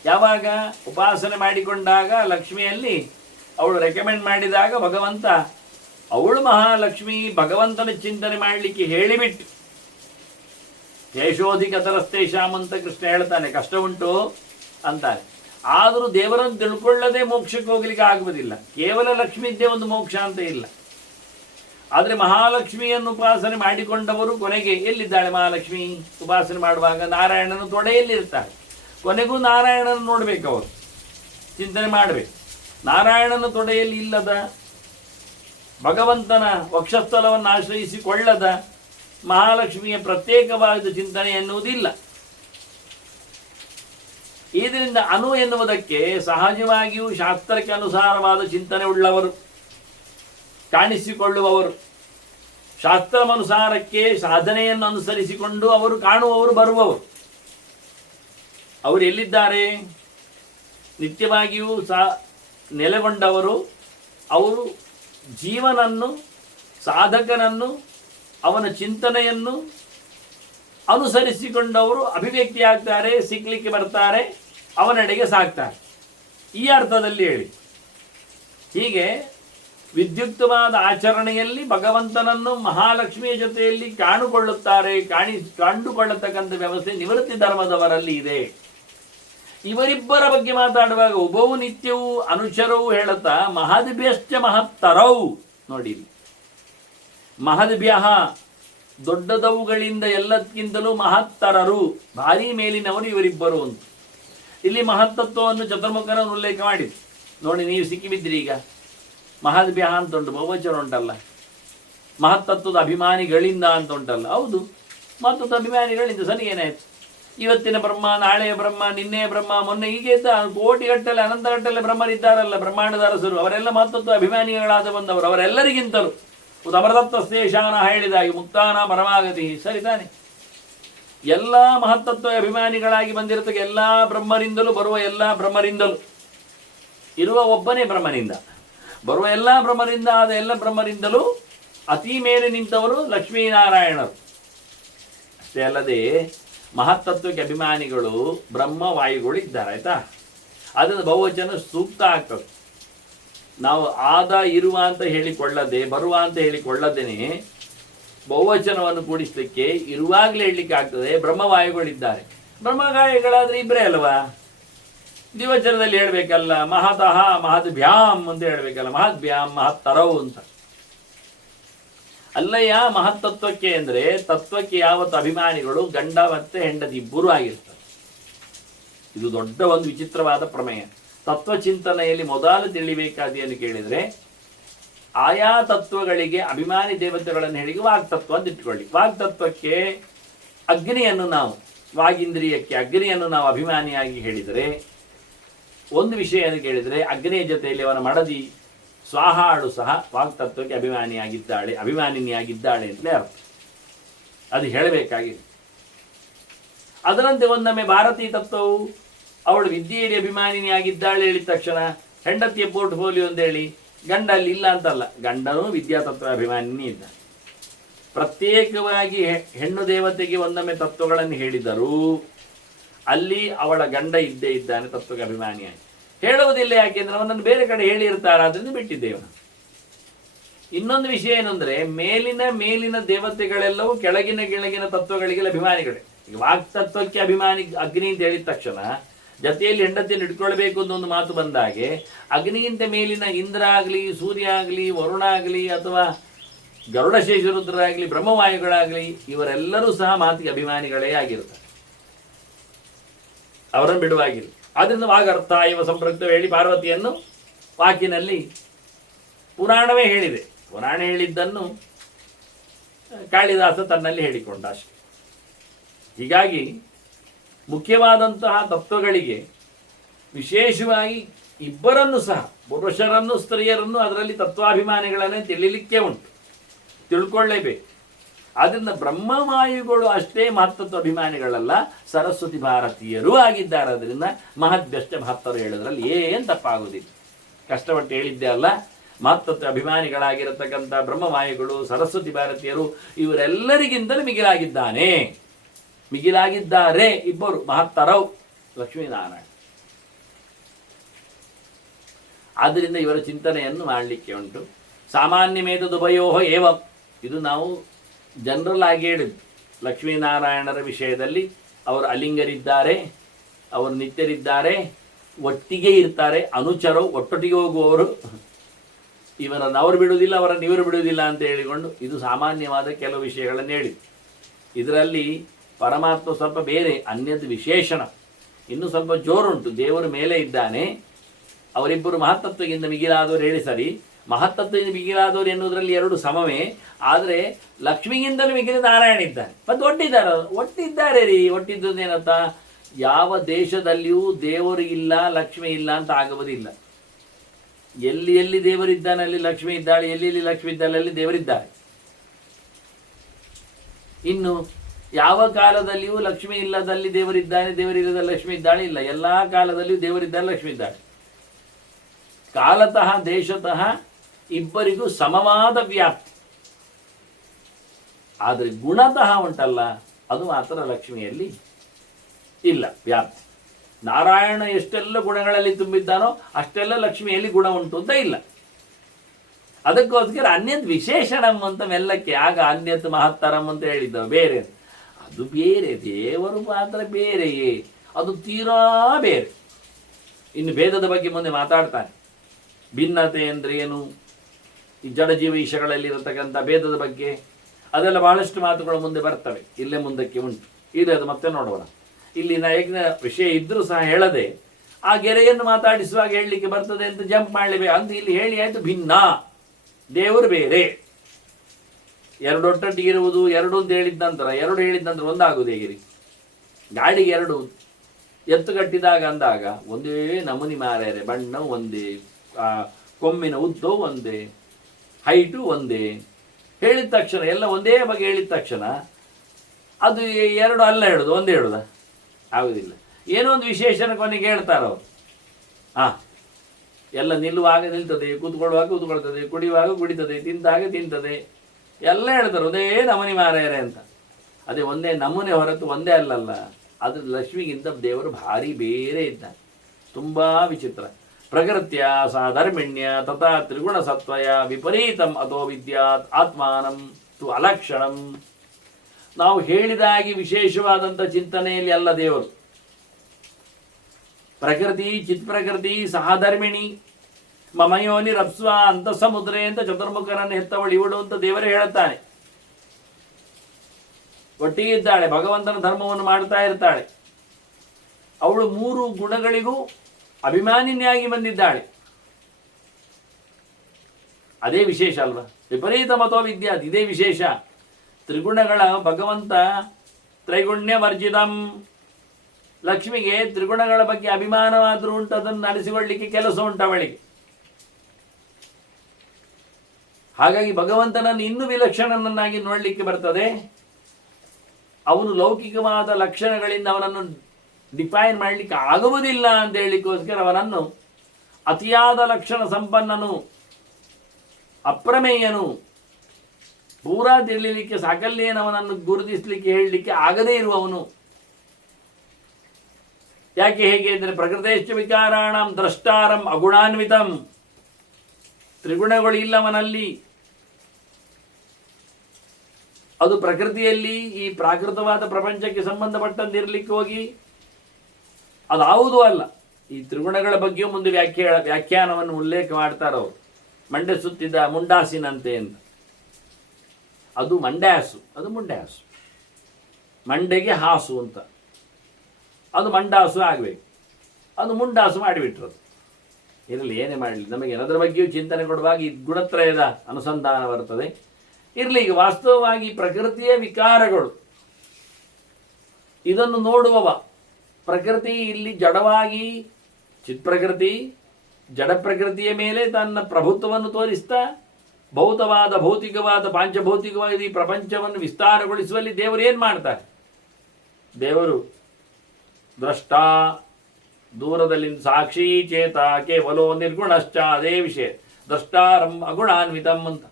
ಯಾವಾಗ ಉಪಾಸನೆ ಮಾಡಿಕೊಂಡಾಗ ಲಕ್ಷ್ಮಿಯಲ್ಲಿ ಅವಳು ರೆಕಮೆಂಡ್ ಮಾಡಿದಾಗ ಭಗವಂತ ಅವಳು ಮಹಾಲಕ್ಷ್ಮಿ ಭಗವಂತನ ಚಿಂತನೆ ಮಾಡಲಿಕ್ಕೆ ಹೇಳಿಬಿಟ್ಟು, ಯಶೋಧಿಕತರಸ್ತೇಷಾಮ್ ಅಂತ ಕೃಷ್ಣ ಹೇಳ್ತಾನೆ, ಕಷ್ಟ ಉಂಟು ಅಂತಾನೆ. ಆದರೂ ದೇವರನ್ನು ತಿಳ್ಕೊಳ್ಳದೆ ಮೋಕ್ಷಕ್ಕೆ ಹೋಗ್ಲಿಕ್ಕೆ ಆಗುವುದಿಲ್ಲ. ಕೇವಲ ಲಕ್ಷ್ಮಿ ಇದ್ದೇ ಒಂದು ಮೋಕ್ಷ ಅಂತ ಇಲ್ಲ. ಆದರೆ ಮಹಾಲಕ್ಷ್ಮಿಯನ್ನು ಉಪಾಸನೆ ಮಾಡಿಕೊಂಡವರು ಕೊನೆಗೆ ಎಲ್ಲಿದ್ದಾಳೆ ಮಹಾಲಕ್ಷ್ಮಿ? ಉಪಾಸನೆ ಮಾಡುವಾಗ ನಾರಾಯಣನ ತೊಡೆಯಲ್ಲಿರ್ತಾಳೆ. ಕೊನೆಗೂ ನಾರಾಯಣನ ನೋಡ್ಬೇಕು, ಅವರು ಚಿಂತನೆ ಮಾಡಬೇಕು. ನಾರಾಯಣನ ತೊಡೆಯಲ್ಲಿ ಇಲ್ಲದ, ಭಗವಂತನ ವಕ್ಷಸ್ಥಲವನ್ನು ಆಶ್ರಯಿಸಿಕೊಳ್ಳದ ಮಹಾಲಕ್ಷ್ಮಿಯ ಪ್ರತ್ಯೇಕವಾದ ಚಿಂತನೆ ಎನ್ನುವುದಿಲ್ಲ. ಇದರಿಂದ ಅನು ಎನ್ನುವುದಕ್ಕೆ ಸಹಜವಾಗಿಯೂ ಶಾಸ್ತ್ರಕ್ಕೆ ಅನುಸಾರವಾದ ಚಿಂತನೆ ಉಳ್ಳವರು, ಕಾಣಿಸಿಕೊಳ್ಳುವವರು, ಶಾಸ್ತ್ರಮನುಸಾರಕ್ಕೆ ಸಾಧನೆಯನ್ನು ಅನುಸರಿಸಿಕೊಂಡು ಅವರು ಕಾಣುವವರು, ಬರುವವರು. ಅವರು ಎಲ್ಲಿದ್ದಾರೆ? ನಿತ್ಯವಾಗಿಯೂ ನೆಲೆಗೊಂಡವರು. ಅವರು ಜೀವನನ್ನು, ಸಾಧಕನನ್ನು, ಅವನ ಚಿಂತನೆಯನ್ನು ಅನುಸರಿಸಿಕೊಂಡವರು ಅಭಿವ್ಯಕ್ತಿಯಾಗ್ತಾರೆ, ಸಿಗ್ಲಿಕ್ಕೆ ಬರ್ತಾರೆ, ಅವನೆಡೆಗೆ ಸಾಕ್ತಾರೆ. ಈ ಅರ್ಥದಲ್ಲಿ ಹೇಳಿ. ಹೀಗೆ ವಿದ್ಯುಕ್ತವಾದ ಆಚರಣೆಯಲ್ಲಿ ಭಗವಂತನನ್ನು ಮಹಾಲಕ್ಷ್ಮಿಯ ಜೊತೆಯಲ್ಲಿ ಕಂಡುಕೊಳ್ಳತಕ್ಕಂಥ ವ್ಯವಸ್ಥೆ ನಿವೃತ್ತಿ ಧರ್ಮದವರಲ್ಲಿ ಇದೆ. ಇವರಿಬ್ಬರ ಬಗ್ಗೆ ಮಾತಾಡುವಾಗ ಉಭವು ನಿತ್ಯವೂ ಅನುಚರವು ಹೇಳುತ್ತಾ ಮಹದ್ಭ್ಯಶ್ಚ ಮಹತ್ತರವು. ನೋಡಿ, ಮಹದ್ಭ್ಯ ದೊಡ್ಡದವುಗಳಿಂದ ಎಲ್ಲಕ್ಕಿಂತಲೂ ಮಹತ್ತರರು, ಭಾರಿ ಮೇಲಿನವರು ಇವರಿಬ್ಬರು ಅಂತ. ಇಲ್ಲಿ ಮಹತ್ತತ್ವವನ್ನು ಚತುರ್ಮುಖನ ಉಲ್ಲೇಖ ಮಾಡಿದ್ರು. ನೋಡಿ, ನೀವು ಸಿಕ್ಕಿಬಿದ್ರಿ. ಈಗ ಮಹದ್ಭ್ಯ ಅಂತ ಉಂಟು, ಬಹುವಚನ ಉಂಟಲ್ಲ, ಮಹತ್ತತ್ವದ ಅಭಿಮಾನಿಗಳಿಂದ ಅಂತ ಉಂಟಲ್ಲ, ಹೌದು, ಮಹತ್ತತ್ವದ ಅಭಿಮಾನಿಗಳಿಂದ. ಸರಿ, ಏನಾಯ್ತು? ಇವತ್ತಿನ ಬ್ರಹ್ಮ, ನಾಳೆಯ ಬ್ರಹ್ಮ, ನಿನ್ನೆಯ ಬ್ರಹ್ಮ, ಮೊನ್ನೆ ಹೀಗೆ ಇದ್ದ ಕೋಟಿಗಟ್ಟಲೆ ಅನಂತಗಟ್ಟಲೆ ಬ್ರಹ್ಮರಿದ್ದಾರಲ್ಲ, ಬ್ರಹ್ಮಾಂಡದ ಅರಸರು, ಅವರೆಲ್ಲ ಮಹತ್ತತ್ವ ಅಭಿಮಾನಿಗಳಾದ ಬಂದವರು. ಅವರೆಲ್ಲರಿಗಿಂತಲೂ ಅಮರತತ್ವಸ್ತೇಷಾನ ಹೇಳಿದಾಗಿ ಮುಕ್ತಾನ ಪರಮಾಗತಿ. ಸರಿ ತಾನೆ? ಎಲ್ಲ ಮಹತ್ತತ್ವ ಅಭಿಮಾನಿಗಳಾಗಿ ಬಂದಿರತಕ್ಕ ಎಲ್ಲ ಬ್ರಹ್ಮರಿಂದಲೂ ಬರುವ ಎಲ್ಲ ಬ್ರಹ್ಮರಿಂದಲೂ ಇರುವ ಒಬ್ಬನೇ ಬ್ರಹ್ಮನಿಂದ ಬರುವ ಎಲ್ಲ ಬ್ರಹ್ಮರಿಂದ ಆದ ಎಲ್ಲ ಬ್ರಹ್ಮರಿಂದಲೂ ಅತಿ ಮೇಲೆ ನಿಂತವರು ಲಕ್ಷ್ಮೀನಾರಾಯಣರು. ಅಷ್ಟೇ ಅಲ್ಲದೆ ಮಹತ್ತತ್ವಕ್ಕೆ ಅಭಿಮಾನಿಗಳು ಬ್ರಹ್ಮವಾಯುಗಳು ಇದ್ದಾರೆ, ಆಯ್ತಾ? ಅದನ್ನು ಬಹುವಚನ ಸೂಕ್ತ ಆಗ್ತದೆ. ನಾವು ಆದ ಇರುವ ಅಂತ ಹೇಳಿಕೊಳ್ಳದೆ, ಬರುವ ಅಂತ ಹೇಳಿಕೊಳ್ಳದೇನೆ ಬಹುವಚನವನ್ನು ಕೂಡಿಸಲಿಕ್ಕೆ ಇರುವಾಗಲೇ ಹೇಳಲಿಕ್ಕೆ ಆಗ್ತದೆ. ಬ್ರಹ್ಮವಾಯುಗಳಿದ್ದಾರೆ. ಬ್ರಹ್ಮವಾಯುಗಳಾದರೆ ಇಬ್ಬರೇ ಅಲ್ವಾ? ದ್ವಿವಚನದಲ್ಲಿ ಹೇಳಬೇಕಲ್ಲ, ಮಹತಃ ಮಹದ್ಭ್ಯಾಮ್ ಅಂತ ಹೇಳಬೇಕಲ್ಲ, ಮಹದ್ಭ್ಯಾಮ್ ಮಹತ್ತರವು ಅಂತ. ಅಲ್ಲಯ್ಯ, ಮಹತ್ತತ್ವಕ್ಕೆ ಅಂದರೆ ತತ್ವಕ್ಕೆ ಯಾವತ್ತು ಅಭಿಮಾನಿಗಳು ಗಂಡ ಮತ್ತೆ ಹೆಂಡತಿ ಇಬ್ಬರು ಆಗಿರ್ತಾರೆ. ಇದು ದೊಡ್ಡ ಒಂದು ವಿಚಿತ್ರವಾದ ಪ್ರಮೇಯ. ತತ್ವಚಿಂತನೆಯಲ್ಲಿ ಮೊದಲು ತಿಳಿಬೇಕಾದೇನು ಕೇಳಿದರೆ, ಆಯಾ ತತ್ವಗಳಿಗೆ ಅಭಿಮಾನಿ ದೇವತೆಗಳನ್ನು ಹೇಳಿ ವಾಗ್ತತ್ವ ಅಂತ ಇಟ್ಕೊಳ್ಳಿ. ವಾಗ್ತತ್ವಕ್ಕೆ ಅಗ್ನಿಯನ್ನು ನಾವು, ವಾಗೀಂದ್ರಿಯಕ್ಕೆ ಅಗ್ನಿಯನ್ನು ನಾವು ಅಭಿಮಾನಿಯಾಗಿ ಹೇಳಿದರೆ, ಒಂದು ವಿಷಯ ಏನು ಕೇಳಿದರೆ, ಅಗ್ನಿಯ ಜೊತೆಯಲ್ಲಿ ಅವನ ಮಡದಿ ಸ್ವಾಹಾಳು ಸಹ ವಾಗ್ತತ್ವಕ್ಕೆ ಅಭಿಮಾನಿಯಾಗಿದ್ದಾಳೆ, ಅಭಿಮಾನಿನಿಯಾಗಿದ್ದಾಳೆ ಅಂತಲೇ ಅರ್ಥ. ಅದು ಹೇಳಬೇಕಾಗಿದೆ. ಅದರಂತೆ ಒಂದೊಮ್ಮೆ ಭಾರತೀಯ ತತ್ವವು ಅವಳು ವಿದ್ಯೆಯಲ್ಲಿ ಅಭಿಮಾನಿನಿಯಾಗಿದ್ದಾಳೆ ಹೇಳಿದ ತಕ್ಷಣ ಹೆಂಡತಿಯ ಪೋರ್ಟ್ಫೋಲಿಯೋ ಅಂತೇಳಿ ಗಂಡ ಅಲ್ಲಿ ಇಲ್ಲ ಅಂತಲ್ಲ, ಗಂಡನೂ ವಿದ್ಯಾತತ್ವ ಅಭಿಮಾನಿನಿ ಇದ್ದ. ಪ್ರತ್ಯೇಕವಾಗಿ ಹೆಣ್ಣು ದೇವತೆಗೆ ಒಂದೊಮ್ಮೆ ತತ್ವಗಳನ್ನು ಹೇಳಿದರೂ ಅಲ್ಲಿ ಅವಳ ಗಂಡ ಇದ್ದೇ ಇದ್ದಾನೆ ತತ್ವಕ್ಕೆ ಅಭಿಮಾನಿಯಾಗಿ. ಹೇಳುವುದಿಲ್ಲ, ಯಾಕೆಂದ್ರೆ ಅವನನ್ನು ಬೇರೆ ಕಡೆ ಹೇಳಿರ್ತಾರೆ, ಅದರಿಂದ ಬಿಟ್ಟಿದ್ದೇವೆ. ಇನ್ನೊಂದು ವಿಷಯ ಏನಂದ್ರೆ, ಮೇಲಿನ ದೇವತೆಗಳೆಲ್ಲವೂ ಕೆಳಗಿನ ತತ್ವಗಳಿಗೆ ಅಭಿಮಾನಿಗಳೇ. ಈಗ ವಾಕ್ತತ್ವಕ್ಕೆ ಅಭಿಮಾನಿ ಅಗ್ನಿ ಅಂತ ಹೇಳಿದ ತಕ್ಷಣ ಜೊತೆಯಲ್ಲಿ ಹೆಂಡತಿಯನ್ನು ಇಟ್ಕೊಳ್ಬೇಕು ಅಂತ ಒಂದು ಮಾತು ಬಂದಾಗೆ, ಅಗ್ನಿಗಿಂತ ಮೇಲಿನ ಇಂದ್ರ ಆಗಲಿ, ಸೂರ್ಯ ಆಗಲಿ, ವರುಣ ಆಗಲಿ, ಅಥವಾ ಗರುಡಶೇಷರುದ್ರಾಗಲಿ, ಬ್ರಹ್ಮವಾಯುಗಳಾಗಲಿ, ಇವರೆಲ್ಲರೂ ಸಹ ಮಾತಿಗೆ ಅಭಿಮಾನಿಗಳೇ ಆಗಿರ್ತಾರೆ. ಅವರನ್ನು ಬಿಡುವಾಗಿಲ್ಲ. ಆದ್ದರಿಂದ ವಾಗರ್ಥ ಇವ ಸಂಪೃಕ್ತ ಹೇಳಿ ಪಾರ್ವತಿಯನ್ನು ವಾಕಿನಲ್ಲಿ ಪುರಾಣವೇ ಹೇಳಿದೆ. ಪುರಾಣ ಹೇಳಿದ್ದನ್ನು ಕಾಳಿದಾಸ ತನ್ನಲ್ಲಿ ಹೇಳಿಕೊಂಡ ಅಷ್ಟೆ. ಹೀಗಾಗಿ ಮುಖ್ಯವಾದಂತಹ ತತ್ವಗಳಿಗೆ ವಿಶೇಷವಾಗಿ ಇಬ್ಬರನ್ನು ಸಹ, ಪುರುಷರನ್ನು ಸ್ತ್ರೀಯರನ್ನು ಅದರಲ್ಲಿ ತತ್ವಾಭಿಮಾನಿಗಳನ್ನೇ ತಿಳಿಲಿಕ್ಕೆ ಉಂಟು, ತಿಳ್ಕೊಳ್ಳೇಬೇಕು. ಆದ್ದರಿಂದ ಬ್ರಹ್ಮವಾಯುಗಳು ಅಷ್ಟೇ ಮಹತ್ತತ್ವ ಅಭಿಮಾನಿಗಳಲ್ಲ, ಸರಸ್ವತಿ ಭಾರತೀಯರೂ ಆಗಿದ್ದಾರೆ. ಅದರಿಂದ ಮಹದ್ಭ್ಯಷ್ಟ ಮಹತ್ತರು ಹೇಳೋದ್ರಲ್ಲಿ ಏನು ತಪ್ಪಾಗುವುದಿಲ್ಲ. ಕಷ್ಟಪಟ್ಟು ಹೇಳಿದ್ದೆ ಅಲ್ಲ, ಮಹತ್ತತ್ವ ಅಭಿಮಾನಿಗಳಾಗಿರತಕ್ಕಂಥ ಬ್ರಹ್ಮವಾಯುಗಳು, ಸರಸ್ವತಿ ಭಾರತೀಯರು ಇವರೆಲ್ಲರಿಗಿಂತಲೂ ಮಿಗಿಲಾಗಿದ್ದಾರೆ ಇಬ್ಬರು ಮಹತ್ತರವು ಲಕ್ಷ್ಮೀನಾರಾಯಣ. ಆದ್ದರಿಂದ ಇವರ ಚಿಂತನೆಯನ್ನು ಮಾಡಲಿಕ್ಕೆ ಉಂಟು. ಸಾಮಾನ್ಯ ಮೇಧದುಭಯೋಹ ಏವಂ, ಇದು ನಾವು ಜನರಲ್ ಆಗಿ ಹೇಳಿದ್ದು. ಲಕ್ಷ್ಮೀನಾರಾಯಣರ ವಿಷಯದಲ್ಲಿ ಅವರು ಅಲಿಂಗರಿದ್ದಾರೆ, ಅವರು ನಿತ್ಯರಿದ್ದಾರೆ, ಒಟ್ಟಿಗೆ ಇರ್ತಾರೆ, ಅನುಚರವು, ಒಟ್ಟೊಟ್ಟಿಗೆ ಹೋಗುವವರು. ಇವರನ್ನು ಅವರು ಬಿಡುವುದಿಲ್ಲ, ಅವರನ್ನು ಇವರು ಬಿಡುವುದಿಲ್ಲ ಅಂತ ಹೇಳಿಕೊಂಡು ಇದು ಸಾಮಾನ್ಯವಾದ ಕೆಲವು ವಿಷಯಗಳನ್ನು ಹೇಳಿ. ಇದರಲ್ಲಿ ಪರಮಾತ್ಮ ಸ್ವಲ್ಪ ಬೇರೆ, ಅನ್ಯದ ವಿಶೇಷಣ ಇನ್ನೂ ಸ್ವಲ್ಪ ಜೋರುಂಟು. ದೇವರು ಮೇಲೆ ಇದ್ದಾನೆ, ಅವರಿಬ್ಬರು ಮಹತ್ತತ್ವದಿಂದ ಮಿಗಿಲಾದವರು ಹೇಳಿ ಸರಿ. ಮಹತ್ತತ್ವದಿಂದ ಮಿಗಿಲಾದವರು ಎನ್ನುವುದರಲ್ಲಿ ಎರಡು ಸಮವೇ, ಆದರೆ ಲಕ್ಷ್ಮಿಗಿಂತಲೂ ಮಿಗಿಲ ನಾರಾಯಣ ಇದ್ದಾನೆ. ಮತ್ತು ಒಟ್ಟಿದ್ದಾರೆ ರೀ. ಒಟ್ಟಿದ್ದೇನಂತ, ಯಾವ ದೇಶದಲ್ಲಿಯೂ ದೇವರು ಇಲ್ಲ, ಲಕ್ಷ್ಮಿ ಇಲ್ಲ ಅಂತ ಆಗುವುದಿಲ್ಲ. ಎಲ್ಲಿ ದೇವರಿದ್ದಾನೆ ಅಲ್ಲಿ ಲಕ್ಷ್ಮಿ ಇದ್ದಾಳೆ, ಎಲ್ಲಿ ಲಕ್ಷ್ಮಿ ಇದ್ದಾಳೆ ಅಲ್ಲಿ ದೇವರಿದ್ದಾರೆ. ಇನ್ನು ಯಾವ ಕಾಲದಲ್ಲಿಯೂ ಲಕ್ಷ್ಮಿ ಇಲ್ಲದಲ್ಲಿ ದೇವರಿದ್ದಾನೆ, ದೇವರಿಲ್ಲದ ಲಕ್ಷ್ಮಿ ಇದ್ದಾಳೆ ಇಲ್ಲ. ಎಲ್ಲ ಕಾಲದಲ್ಲಿಯೂ ದೇವರಿದ್ದಾನೆ, ಲಕ್ಷ್ಮಿ ಇದ್ದಾಳೆ. ಕಾಲತಃ ದೇಶತಃ ಇಬ್ಬರಿಗೂ ಸಮವಾದ ವ್ಯಾಪ್ತಿ. ಆದರೆ ಗುಣತಃ ಉಂಟಲ್ಲ, ಅದು ಮಾತ್ರ ಲಕ್ಷ್ಮಿಯಲ್ಲಿ ಇಲ್ಲ ವ್ಯಾಪ್ತಿ. ನಾರಾಯಣ ಎಷ್ಟೆಲ್ಲ ಗುಣಗಳಲ್ಲಿ ತುಂಬಿದ್ದಾನೋ ಅಷ್ಟೆಲ್ಲ ಲಕ್ಷ್ಮಿಯಲ್ಲಿ ಗುಣ ಉಂಟು ಅಂತ ಇಲ್ಲ. ಅದಕ್ಕೋಸ್ಕರ ಅನ್ಯತ್ ವಿಶೇಷಣಂ ಅಂತ ಮೆಲ್ಲಕ್ಕೆ, ಆಗ ಅನ್ಯತ್ ಮಹತ್ತರಂ ಅಂತ ಹೇಳಿದ್ದವು ಬೇರೆ. ಅದು ಬೇರೆ, ದೇವರು ಮಾತ್ರ ಬೇರೆಯೇ, ಅದು ತೀರಾ ಬೇರೆ. ಇನ್ನು ಭೇದದ ಬಗ್ಗೆ ಮುಂದೆ ಮಾತಾಡ್ತಾನೆ. ಭಿನ್ನತೆ ಅಂದರೆ ಏನು, ಈ ಜಡಜೀವ ಈಶಗಳಲ್ಲಿರತಕ್ಕಂಥ ಭೇದದ ಬಗ್ಗೆ ಅದೆಲ್ಲ ಬಹಳಷ್ಟು ಮಾತುಗಳು ಮುಂದೆ ಬರ್ತವೆ, ಇಲ್ಲೇ ಮುಂದಕ್ಕೆ ಉಂಟು. ಇದೆ, ಅದು ಮತ್ತೆ ನೋಡೋಣ. ಇಲ್ಲಿ ಯಜ್ಞ ವಿಷಯ ಇದ್ರೂ ಸಹ ಹೇಳದೆ ಆ ಗೆರೆಯನ್ನು ಮಾತಾಡಿಸುವಾಗ ಹೇಳಲಿಕ್ಕೆ ಬರ್ತದೆ ಅಂತ ಜಂಪ್ ಮಾಡಲೇಬೇಕು ಅಂತ ಇಲ್ಲಿ ಹೇಳಿ ಆಯಿತು. ಭಿನ್ನ, ದೇವರು ಬೇರೆ. ಎರಡು ಒಟ್ಟೊಟ್ಟಿಗೆ ಇರುವುದು, ಎರಡು ಅಂತ ಹೇಳಿದ ನಂತರ, ಎರಡು ಹೇಳಿದ ನಂತರ ಒಂದಾಗುವುದು ಹೇಗಿರಿ? ಗಾಡಿಗೆ ಎರಡು ಎತ್ತು ಕಟ್ಟಿದಾಗ ಅಂದಾಗ ಒಂದೇ ನಮೂನಿ ಮಾರ್ಯಾರೆ, ಬಣ್ಣ ಒಂದೇ, ಕೊಮ್ಮಿನ ಉದ್ದವು ಒಂದೇ, ಹೈಟು ಒಂದೇ, ಹೇಳಿದ ತಕ್ಷಣ ಎಲ್ಲ ಒಂದೇ ಬಗ್ಗೆ ಹೇಳಿದ ತಕ್ಷಣ ಅದು ಎರಡು ಅಲ್ಲ ಹೇಳೋದು, ಒಂದೇ ಹೇಳೋದ? ಆಗುವುದಿಲ್ಲ. ಏನೋ ಒಂದು ವಿಶೇಷಣ ಕೊನೆಗೆ ಹೇಳ್ತಾರೆ ಅವರು. ಎಲ್ಲ ನಿಲ್ಲುವಾಗ ನಿಲ್ತದೆ, ಕೂತ್ಕೊಳ್ಳುವಾಗ ಕೂತ್ಕೊಳ್ತದೆ, ಕುಡಿಯುವಾಗ ಕುಡಿತದೆ, ತಿಂದಾಗ ತಿಂತದೆ, ಎಲ್ಲ ಹೇಳ್ತಾರೆ ಒಂದೇ ನಮೂನಿ ಮಾರ್ಯಾರೆ ಅಂತ. ಅದೇ ಒಂದೇ ನಮೂನೆ ಹೊರತು ಒಂದೇ ಅಲ್ಲಲ್ಲ. ಅದು ಲಕ್ಷ್ಮಿಗಿಂತ ದೇವರು ಭಾರಿ ಬೇರೆ ಇದ್ದ, ತುಂಬ ವಿಚಿತ್ರ. ಪ್ರಕೃತ್ಯ ಸಾಧರ್ಮಿಣ್ಯ ತಥಾ ತ್ರಿಗುಣ ಸತ್ವಯ ವಿಪರೀತಂ ಅಥೋ ವಿದ್ಯಾತ್ ಆತ್ಮಾನಂ ತು ಅಲಕ್ಷಣಂ. ನಾವು ಹೇಳಿದಾಗಿ ವಿಶೇಷವಾದಂಥ ಚಿಂತನೆಯಲ್ಲಿ ಅಲ್ಲ ದೇವರು. ಪ್ರಕೃತಿ ಚಿತ್ ಪ್ರಕೃತಿ ಸಹಧರ್ಮಿಣಿ ಮಮಯೋನಿ ರಪ್ಸ್ವ ಅಂತ ಸಮುದ್ರೆ ಅಂತ ಚತುರ್ಮುಖನನ್ನು ಹೆತ್ತವಳು ಇವಳು ಅಂತ ದೇವರೇ ಹೇಳುತ್ತಾನೆ. ಒಟ್ಟಿಗೆ ಇದ್ದಾಳೆ, ಭಗವಂತನ ಧರ್ಮವನ್ನು ಮಾಡ್ತಾ ಇರ್ತಾಳೆ. ಅವಳು ಮೂರು ಗುಣಗಳಿಗೂ ಅಭಿಮಾನಿನಿಯಾಗಿ ಬಂದಿದ್ದಾಳೆ. ಅದೇ ವಿಶೇಷ ಅಲ್ವಾ? ವಿಪರೀತ ಮತೋ ವಿದ್ಯಾತ್, ಇದೇ ವಿಶೇಷ. ತ್ರಿಗುಣಗಳ ಭಗವಂತ ತ್ರೈಗುಣ್ಯ ವರ್ಜಿತಂ. ಲಕ್ಷ್ಮಿಗೆ ತ್ರಿಗುಣಗಳ ಬಗ್ಗೆ ಅಭಿಮಾನವಾದರೂ ಉಂಟು, ಅದನ್ನು ನಡೆಸಿಕೊಳ್ಳಲಿಕ್ಕೆ ಕೆಲಸ ಉಂಟು ಅವಳಿಗೆ. ಹಾಗಾಗಿ ಭಗವಂತನನ್ನು ಇನ್ನೂ ವಿಲಕ್ಷಣನನ್ನಾಗಿ ನೋಡಲಿಕ್ಕೆ ಬರ್ತದೆ. ಅವನು ಲೌಕಿಕವಾದ ಲಕ್ಷಣಗಳಿಂದ ಅವನನ್ನು ಡಿಫೈನ್ ಮಾಡಲಿಕ್ಕೆ ಆಗುವುದಿಲ್ಲ ಅಂತ ಹೇಳಲಿಕ್ಕೋಸ್ಕರ ಅವನನ್ನು ಅತಿಯಾದ ಲಕ್ಷಣ ಸಂಪನ್ನನು, ಅಪ್ರಮೇಯನು, ಪೂರಾ ತಿಳಿಲಿಕ್ಕೆ ಸಾಕಲ್ಲೇನವನನ್ನು ಗುರುತಿಸಲಿಕ್ಕೆ ಹೇಳಲಿಕ್ಕೆ ಆಗದೇ ಇರುವವನು. ಯಾಕೆ ಹೇಗೆ ಅಂದರೆ ಪ್ರಕೃತೇಶ್ಚ ವಿಕಾರಾಣಂ ದ್ರಷ್ಟಾರಂ ಅಗುಣಾನ್ವಿತಂ. ತ್ರಿಗುಣಗಳು ಇಲ್ಲವನಲ್ಲಿ. ಅದು ಪ್ರಕೃತಿಯಲ್ಲಿ ಈ ಪ್ರಾಕೃತವಾದ ಪ್ರಪಂಚಕ್ಕೆ ಸಂಬಂಧಪಟ್ಟಂತಿರಲಿಕ್ಕೆ ಹೋಗಿ ಅದಾವುದೂ ಅಲ್ಲ. ಈ ತ್ರಿಗುಣಗಳ ಬಗ್ಗೆಯೂ ಮುಂದೆ ವ್ಯಾಖ್ಯಾನವನ್ನು ಉಲ್ಲೇಖ ಮಾಡ್ತಾರವರು. ಮಂಡೆ ಸುತ್ತಿದ ಮುಂಡಾಸಿನಂತೆ ಅಂತ. ಅದು ಮಂಡ್ಯಾಸು, ಅದು ಮುಂಡ್ಯಾಸು. ಮಂಡೆಗೆ ಹಾಸು ಅಂತ, ಅದು ಮಂಡಾಸು ಆಗಬೇಕು. ಅದು ಮುಂಡಾಸು ಮಾಡಿಬಿಟ್ರದು. ಇರಲಿ, ಏನೇ ಮಾಡಲಿ, ನಮಗೆ ಅದರ ಬಗ್ಗೆಯೂ ಚಿಂತನೆ ಕೊಡುವಾಗ ಈ ಗುಣತ್ರಯದ ಅನುಸಂಧಾನ ಬರ್ತದೆ. ಇರಲಿ, ಈಗ ವಾಸ್ತವವಾಗಿ ಪ್ರಕೃತಿಯ ವಿಕಾರಗಳು ಇದನ್ನು ನೋಡುವವ. ಪ್ರಕೃತಿ ಇಲ್ಲಿ ಜಡವಾಗಿ ಚಿತ್ಪ್ರಕೃತಿ ಜಡ ಪ್ರಕೃತಿಯ ಮೇಲೆ ತನ್ನ ಪ್ರಭುತ್ವವನ್ನು ತೋರಿಸ್ತಾ ಭೌತವಾದ ಭೌತಿಕವಾದ ಪಾಂಚಭೌತಿಕವಾದ ಈ ಪ್ರಪಂಚವನ್ನು ವಿಸ್ತಾರಗೊಳಿಸುವಲ್ಲಿ ದೇವರು ಏನು ಮಾಡ್ತಾರೆ? ದೇವರು ದ್ರಷ್ಟ, ದೂರದಲ್ಲಿ ಸಾಕ್ಷಿ, ಚೇತ, ಕೇವಲೋ ನಿರ್ಗುಣಶ್ಚ. ಅದೇ ವಿಷಯ, ದ್ರಷ್ಟಾರಂ ಅಗುಣಾನ್ವಿತಂ ಅಂತ.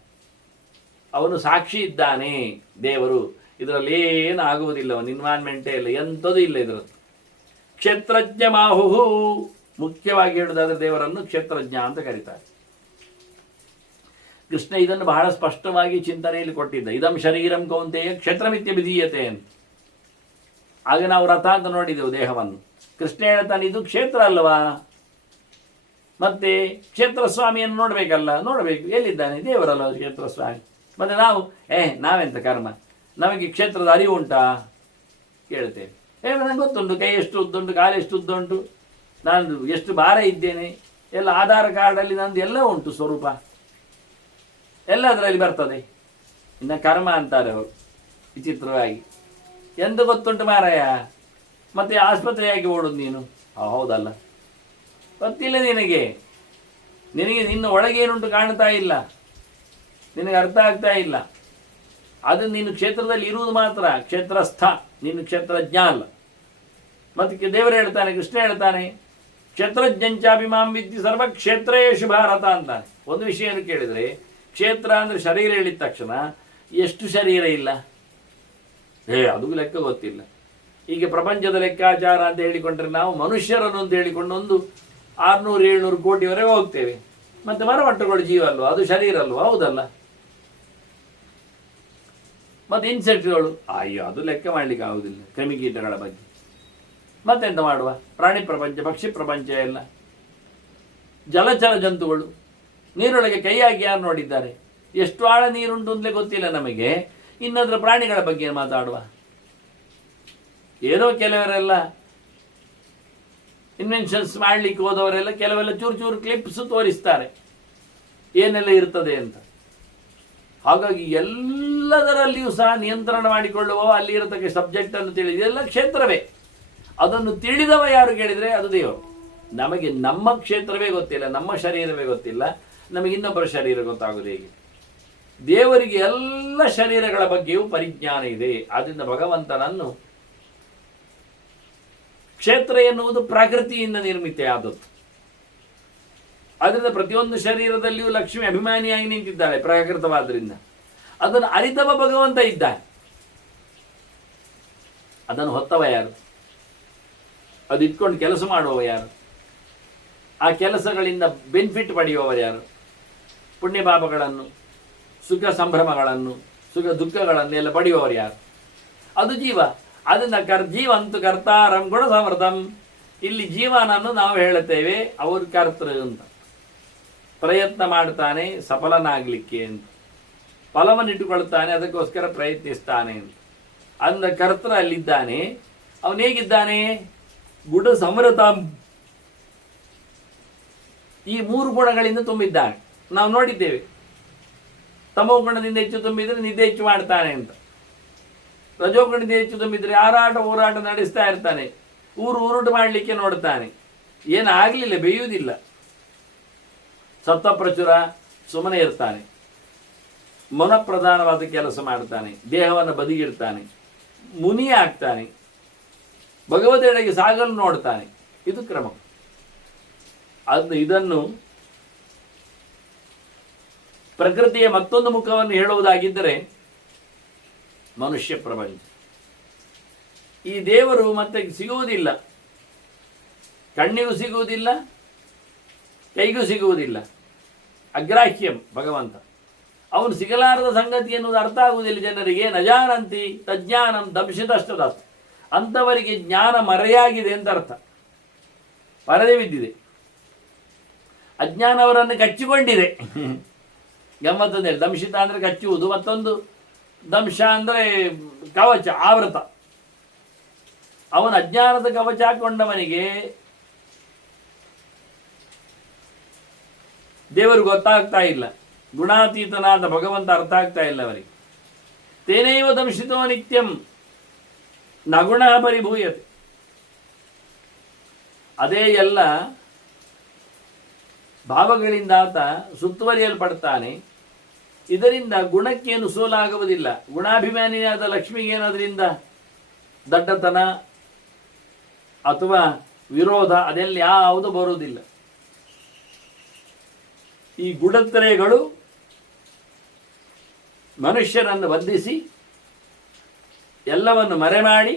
ಅವನು ಸಾಕ್ಷಿ ಇದ್ದಾನೆ ದೇವರು. ಇದರಲ್ಲಿ ಏನು ಆಗುವುದಿಲ್ಲ, ಅವನು ಇನ್ವಾಲ್ವ್ಮೆಂಟೇ ಇಲ್ಲ, ಎಂಥದೂ ಇಲ್ಲ ಇದರದ್ದು. ಕ್ಷೇತ್ರಜ್ಞ ಮಾಹುಹು. ಮುಖ್ಯವಾಗಿ ಹೇಳುವುದಾದ್ರೆ ದೇವರನ್ನು ಕ್ಷೇತ್ರಜ್ಞ ಅಂತ ಕರೀತಾರೆ. ಕೃಷ್ಣ ಇದನ್ನು ಬಹಳ ಸ್ಪಷ್ಟವಾಗಿ ಚಿಂತನೆಯಲ್ಲಿ ಕೊಟ್ಟಿದ್ದ. ಇದಂ ಶರೀರಂ ಕೌಂತೆಯ ಕ್ಷೇತ್ರಮಿತ್ಯ ವಿಧೀಯತೆ ಅಂತ. ಆಗ ನಾವು ರಥ ಅಂತ ನೋಡಿದೆವು ದೇಹವನ್ನು. ಕೃಷ್ಣ ಹೇಳ್ತಾನೆ ಇದು ಕ್ಷೇತ್ರ ಅಲ್ವಾ, ಮತ್ತೆ ಕ್ಷೇತ್ರ ಸ್ವಾಮಿಯನ್ನು ನೋಡಬೇಕಲ್ಲ. ನೋಡಬೇಕು, ಎಲ್ಲಿದ್ದಾನೆ? ದೇವರಲ್ಲ ಕ್ಷೇತ್ರ ಸ್ವಾಮಿ. ಮತ್ತೆ ನಾವು ನಾವೆಂತ ಕರ್ಮ, ನಮಗೆ ಕ್ಷೇತ್ರದ ಅರಿವು ಉಂಟಾ ಕೇಳ್ತೇವೆ. ನನಗೆ ಗೊತ್ತುಂಟು, ಕೈ ಎಷ್ಟು ಉದ್ದುಂಟು, ಕಾಲು ಎಷ್ಟು ಉದ್ದುಂಟು, ನಾನು ಎಷ್ಟು ಭಾರ ಇದ್ದೇನೆ, ಎಲ್ಲ ಆಧಾರ್ ಕಾರ್ಡಲ್ಲಿ ನಂದು ಎಲ್ಲ ಉಂಟು ಸ್ವರೂಪ, ಎಲ್ಲ ಅದರಲ್ಲಿ ಬರ್ತದೆ. ಇನ್ನು ಕರ್ಮ ಅಂತಾರೆ ಅವರು ವಿಚಿತ್ರವಾಗಿ. ಎಂದು ಗೊತ್ತುಂಟು ಮಾರಾಯ, ಮತ್ತೆ ಆಸ್ಪತ್ರೆಯಾಗಿ ಓಡೋದು ನೀನು. ಹೌದಲ್ಲ, ಗೊತ್ತಿಲ್ಲ ನಿನಗೆ. ನಿನ್ನ ಒಳಗೇನುಂಟು ಕಾಣ್ತಾ ಇಲ್ಲ, ನಿನಗೆ ಅರ್ಥ ಆಗ್ತಾ ಇಲ್ಲ. ಅದು ನೀನು ಕ್ಷೇತ್ರದಲ್ಲಿ ಇರುವುದು ಮಾತ್ರ ಕ್ಷೇತ್ರಸ್ಥ, ನೀನು ಕ್ಷೇತ್ರಜ್ಞ ಅಲ್ಲ. ಮತ್ತೆ ದೇವರು ಹೇಳ್ತಾನೆ, ಕೃಷ್ಣ ಹೇಳ್ತಾನೆ, ಕ್ಷೇತ್ರಜ್ಞಂಚಾಭಿಮಾಂ ವಿದ್ಯೆ ಸರ್ವ ಕ್ಷೇತ್ರೇಶು ಭಾರತ ಅಂತಾನೆ. ಒಂದು ವಿಷಯವನ್ನು ಕೇಳಿದರೆ, ಕ್ಷೇತ್ರ ಅಂದರೆ ಶರೀರ ಹೇಳಿದ ತಕ್ಷಣ ಎಷ್ಟು ಶರೀರ ಇಲ್ಲ? ಅದು ಲೆಕ್ಕ ಗೊತ್ತಿಲ್ಲ. ಈಗ ಪ್ರಪಂಚದ ಲೆಕ್ಕಾಚಾರ ಅಂತ ಹೇಳಿಕೊಂಡ್ರೆ ನಾವು ಮನುಷ್ಯರನ್ನು ಅಂತ ಹೇಳಿಕೊಂಡು ಒಂದು 600-700 ಕೋಟಿವರೆಗೆ ಹೋಗ್ತೇವೆ. ಮತ್ತೆ ಮರಮಟ್ಟುಗಳು ಜೀವ ಅಲ್ವ, ಅದು ಶರೀರ ಅಲ್ವ? ಹೌದಲ್ಲ. ಮತ್ತು ಇನ್ಸೆಕ್ಟ್ಗಳು, ಅಯ್ಯೋ ಅದು ಲೆಕ್ಕ ಮಾಡಲಿಕ್ಕೆ ಆಗುವುದಿಲ್ಲ. ಕ್ರಿಮಿಕೀಟಗಳ ಬಗ್ಗೆ ಮತ್ತೆಂತ ಮಾಡುವ? ಪ್ರಾಣಿ ಪ್ರಪಂಚ, ಪಕ್ಷಿ ಪ್ರಪಂಚ ಎಲ್ಲ, ಜಲಚರ ಜಂತುಗಳು, ನೀರೊಳಗೆ ಕೈ ಹಾಕಿ ಯಾರು ನೋಡಿದ್ದಾರೆ? ಎಷ್ಟು ಆಳ ನೀರುಂಟು ಅಂತಲೇ ಗೊತ್ತಿಲ್ಲ ನಮಗೆ, ಇನ್ನದ್ರ ಪ್ರಾಣಿಗಳ ಬಗ್ಗೆ ಮಾತಾಡುವ. ಏನೋ ಕೆಲವರೆಲ್ಲ ಇನ್ವೆನ್ಷನ್ಸ್ ಮಾಡಲಿಕ್ಕೆ ಹೋದವರೆಲ್ಲ ಕೆಲವೆಲ್ಲ ಚೂರು ಚೂರು ಕ್ಲಿಪ್ಸ್ ತೋರಿಸ್ತಾರೆ ಏನೆಲ್ಲ ಇರ್ತದೆ ಅಂತ. ಹಾಗಾಗಿ ಎಲ್ಲ ಎಲ್ಲದರಲ್ಲಿಯೂ ಸಹ ನಿಯಂತ್ರಣ ಮಾಡಿಕೊಳ್ಳುವ ಅಲ್ಲಿ ಇರತಕ್ಕ ಸಬ್ಜೆಕ್ಟನ್ನು ತಿಳಿದ ಇದೆಲ್ಲ ಕ್ಷೇತ್ರವೇ. ಅದನ್ನು ತಿಳಿದವ ಯಾರು ಕೇಳಿದರೆ ಅದು ದೇವರು. ನಮಗೆ ನಮ್ಮ ಕ್ಷೇತ್ರವೇ ಗೊತ್ತಿಲ್ಲ, ನಮ್ಮ ಶರೀರವೇ ಗೊತ್ತಿಲ್ಲ, ನಮಗೆ ಇನ್ನೊಬ್ಬರ ಶರೀರ ಗೊತ್ತಾಗೋದು ಹೇಗೆ? ದೇವರಿಗೆ ಎಲ್ಲ ಶರೀರಗಳ ಬಗ್ಗೆಯೂ ಪರಿಜ್ಞಾನ ಇದೆ. ಆದ್ದರಿಂದ ಭಗವಂತನನ್ನು ಕ್ಷೇತ್ರ ಎನ್ನುವುದು ಪ್ರಕೃತಿಯಿಂದ ನಿರ್ಮಿತ ಆದದ್ದು. ಆದ್ದರಿಂದ ಪ್ರತಿಯೊಂದು ಶರೀರದಲ್ಲಿಯೂ ಲಕ್ಷ್ಮಿ ಅಭಿಮಾನಿಯಾಗಿ ನಿಂತಿದ್ದಾಳೆ ಪ್ರಾಕೃತವಾದ್ರಿಂದ. ಅದನ್ನು ಅರಿತವ ಭಗವಂತ ಇದ್ದಾನೆ. ಅದನ್ನು ಹೊತ್ತವ ಯಾರು? ಅದು ಇಟ್ಕೊಂಡು ಕೆಲಸ ಮಾಡುವವ ಯಾರು? ಆ ಕೆಲಸಗಳಿಂದ ಬೆನಿಫಿಟ್ ಪಡೆಯುವವರು ಯಾರು? ಪುಣ್ಯ ಪಾಪಗಳನ್ನು, ಸುಖ ಸಂಭ್ರಮಗಳನ್ನು, ಸುಖ ದುಃಖಗಳನ್ನೆಲ್ಲ ಪಡೆಯುವವರು ಯಾರು? ಅದು ಜೀವ. ಅದನ್ನ ಜೀವಂತು ಕರ್ತಾರಂ ಗುಣ ಸಮೃದ್ಧಂ. ಇಲ್ಲಿ ಜೀವನನ್ನು ನಾವು ಹೇಳುತ್ತೇವೆ ಅವರು ಕರ್ತೃ ಅಂತ. ಪ್ರಯತ್ನ ಮಾಡ್ತಾನೆ ಸಫಲನಾಗಲಿಕ್ಕೆ ಅಂತ, ಫಲವನ್ನು ಇಟ್ಟುಕೊಳ್ತಾನೆ, ಅದಕ್ಕೋಸ್ಕರ ಪ್ರಯತ್ನಿಸ್ತಾನೆ ಅಂತ. ಅಂದ ಕರ್ತೃ ಅಲ್ಲಿದ್ದಾನೆ. ಅವನು ಹೇಗಿದ್ದಾನೆ? ಗುಣ ಸಮೃದ್ಧಂ. ಈ 3 ಗುಣಗಳಿಂದ ತುಂಬಿದ್ದಾನೆ. ನಾವು ನೋಡಿದ್ದೇವೆ, ತಮೋ ಗುಣದಿಂದ ಹೆಚ್ಚು ತುಂಬಿದರೆ ನಿದ್ದೆ ಹೆಚ್ಚು ಮಾಡ್ತಾನೆ ಅಂತ. ರಜೋಗುಣದಿಂದ ಹೆಚ್ಚು ತುಂಬಿದರೆ ಹಾರಾಟ ಹೋರಾಟ ನಡೆಸ್ತಾ ಇರ್ತಾನೆ, ಉರುಟು ಮಾಡಲಿಕ್ಕೆ ನೋಡ್ತಾನೆ, ಏನಾಗಲಿಲ್ಲ, ಬೇಯುವುದಿಲ್ಲ. ಸತ್ವಪ್ರಚುರ ಸುಮ್ಮನೆ ಇರ್ತಾನೆ, ಮನಪ್ರಧಾನವಾದ ಕೆಲಸ ಮಾಡ್ತಾನೆ, ದೇಹವನ್ನು ಬದಿಗಿಡ್ತಾನೆ, ಮುನಿ ಆಗ್ತಾನೆ, ಭಗವದೆಡೆಗೆ ಸಾಗಲು ನೋಡ್ತಾನೆ. ಇದು ಕ್ರಮ. ಇದನ್ನು ಪ್ರಕೃತಿಯ ಮತ್ತೊಂದು ಮುಖವನ್ನು ಹೇಳುವುದಾಗಿದ್ದರೆ ಮನುಷ್ಯ ಪ್ರಪಂಚ. ಈ ದೇವರು ಮತ್ತೆ ಸಿಗುವುದಿಲ್ಲ, ಕಣ್ಣಿಗೂ ಸಿಗುವುದಿಲ್ಲ, ಕೈಗೂ ಸಿಗುವುದಿಲ್ಲ. ಅಗ್ರಾಹ್ಯಂ ಭಗವಂತ. ಅವನು ಸಿಗಲಾರದ ಸಂಗತಿ ಎನ್ನುವುದು ಅರ್ಥ ಆಗುವುದಿಲ್ಲ ಜನರಿಗೆ. ನಜಾನಂತಿ ತಜ್ಞಾನಂ ದಂಶಿತಷ್ಟದಾಸ್ತು. ಅಂಥವರಿಗೆ ಜ್ಞಾನ ಮರೆಯಾಗಿದೆ ಅಂತ ಅರ್ಥ, ಪರದೆ ಬಿದ್ದಿದೆ. ಅಜ್ಞಾನ ಅವರನ್ನು ಕಚ್ಚಿಕೊಂಡಿದೆ. ಗಮ್ಮತ್ತಂದೇಳಿ, ದಂಶಿತ ಅಂದರೆ ಕಚ್ಚುವುದು, ಮತ್ತೊಂದು ದಂಶ ಅಂದರೆ ಕವಚ, ಆವೃತ. ಅವನ ಅಜ್ಞಾನದ ಕವಚ ಹಾಕೊಂಡವನಿಗೆ ದೇವರು ಗೊತ್ತಾಗ್ತಾ ಇಲ್ಲ, ಗುಣಾತೀತನಾದ ಭಗವಂತ ಅರ್ಥ ಆಗ್ತಾ ಇಲ್ಲ ಅವರಿಗೆ. ತೇನೈವ ದಂಶಿತೋ ನಿತ್ಯಂ ನಗುಣ ಪರಿಭೂಯತೆ. ಅದೇ ಎಲ್ಲ ಭಾವಗಳಿಂದ ಆತ ಸುತ್ತುವರಿಯಲ್ಪಡ್ತಾನೆ. ಇದರಿಂದ ಗುಣಕ್ಕೇನು ಸೋಲಾಗುವುದಿಲ್ಲ. ಗುಣಾಭಿಮಾನಿಯಾದ ಲಕ್ಷ್ಮಿಗೇನದರಿಂದ ದಡ್ಡತನ ಅಥವಾ ವಿರೋಧ ಅದೆಲ್ಲ ಯಾವುದು ಬರುವುದಿಲ್ಲ. ಈ ಗುಣತ್ರಯಗಳು ಮನುಷ್ಯನನ್ನು ಬಂಧಿಸಿ ಎಲ್ಲವನ್ನು ಮರೆ ಮಾಡಿ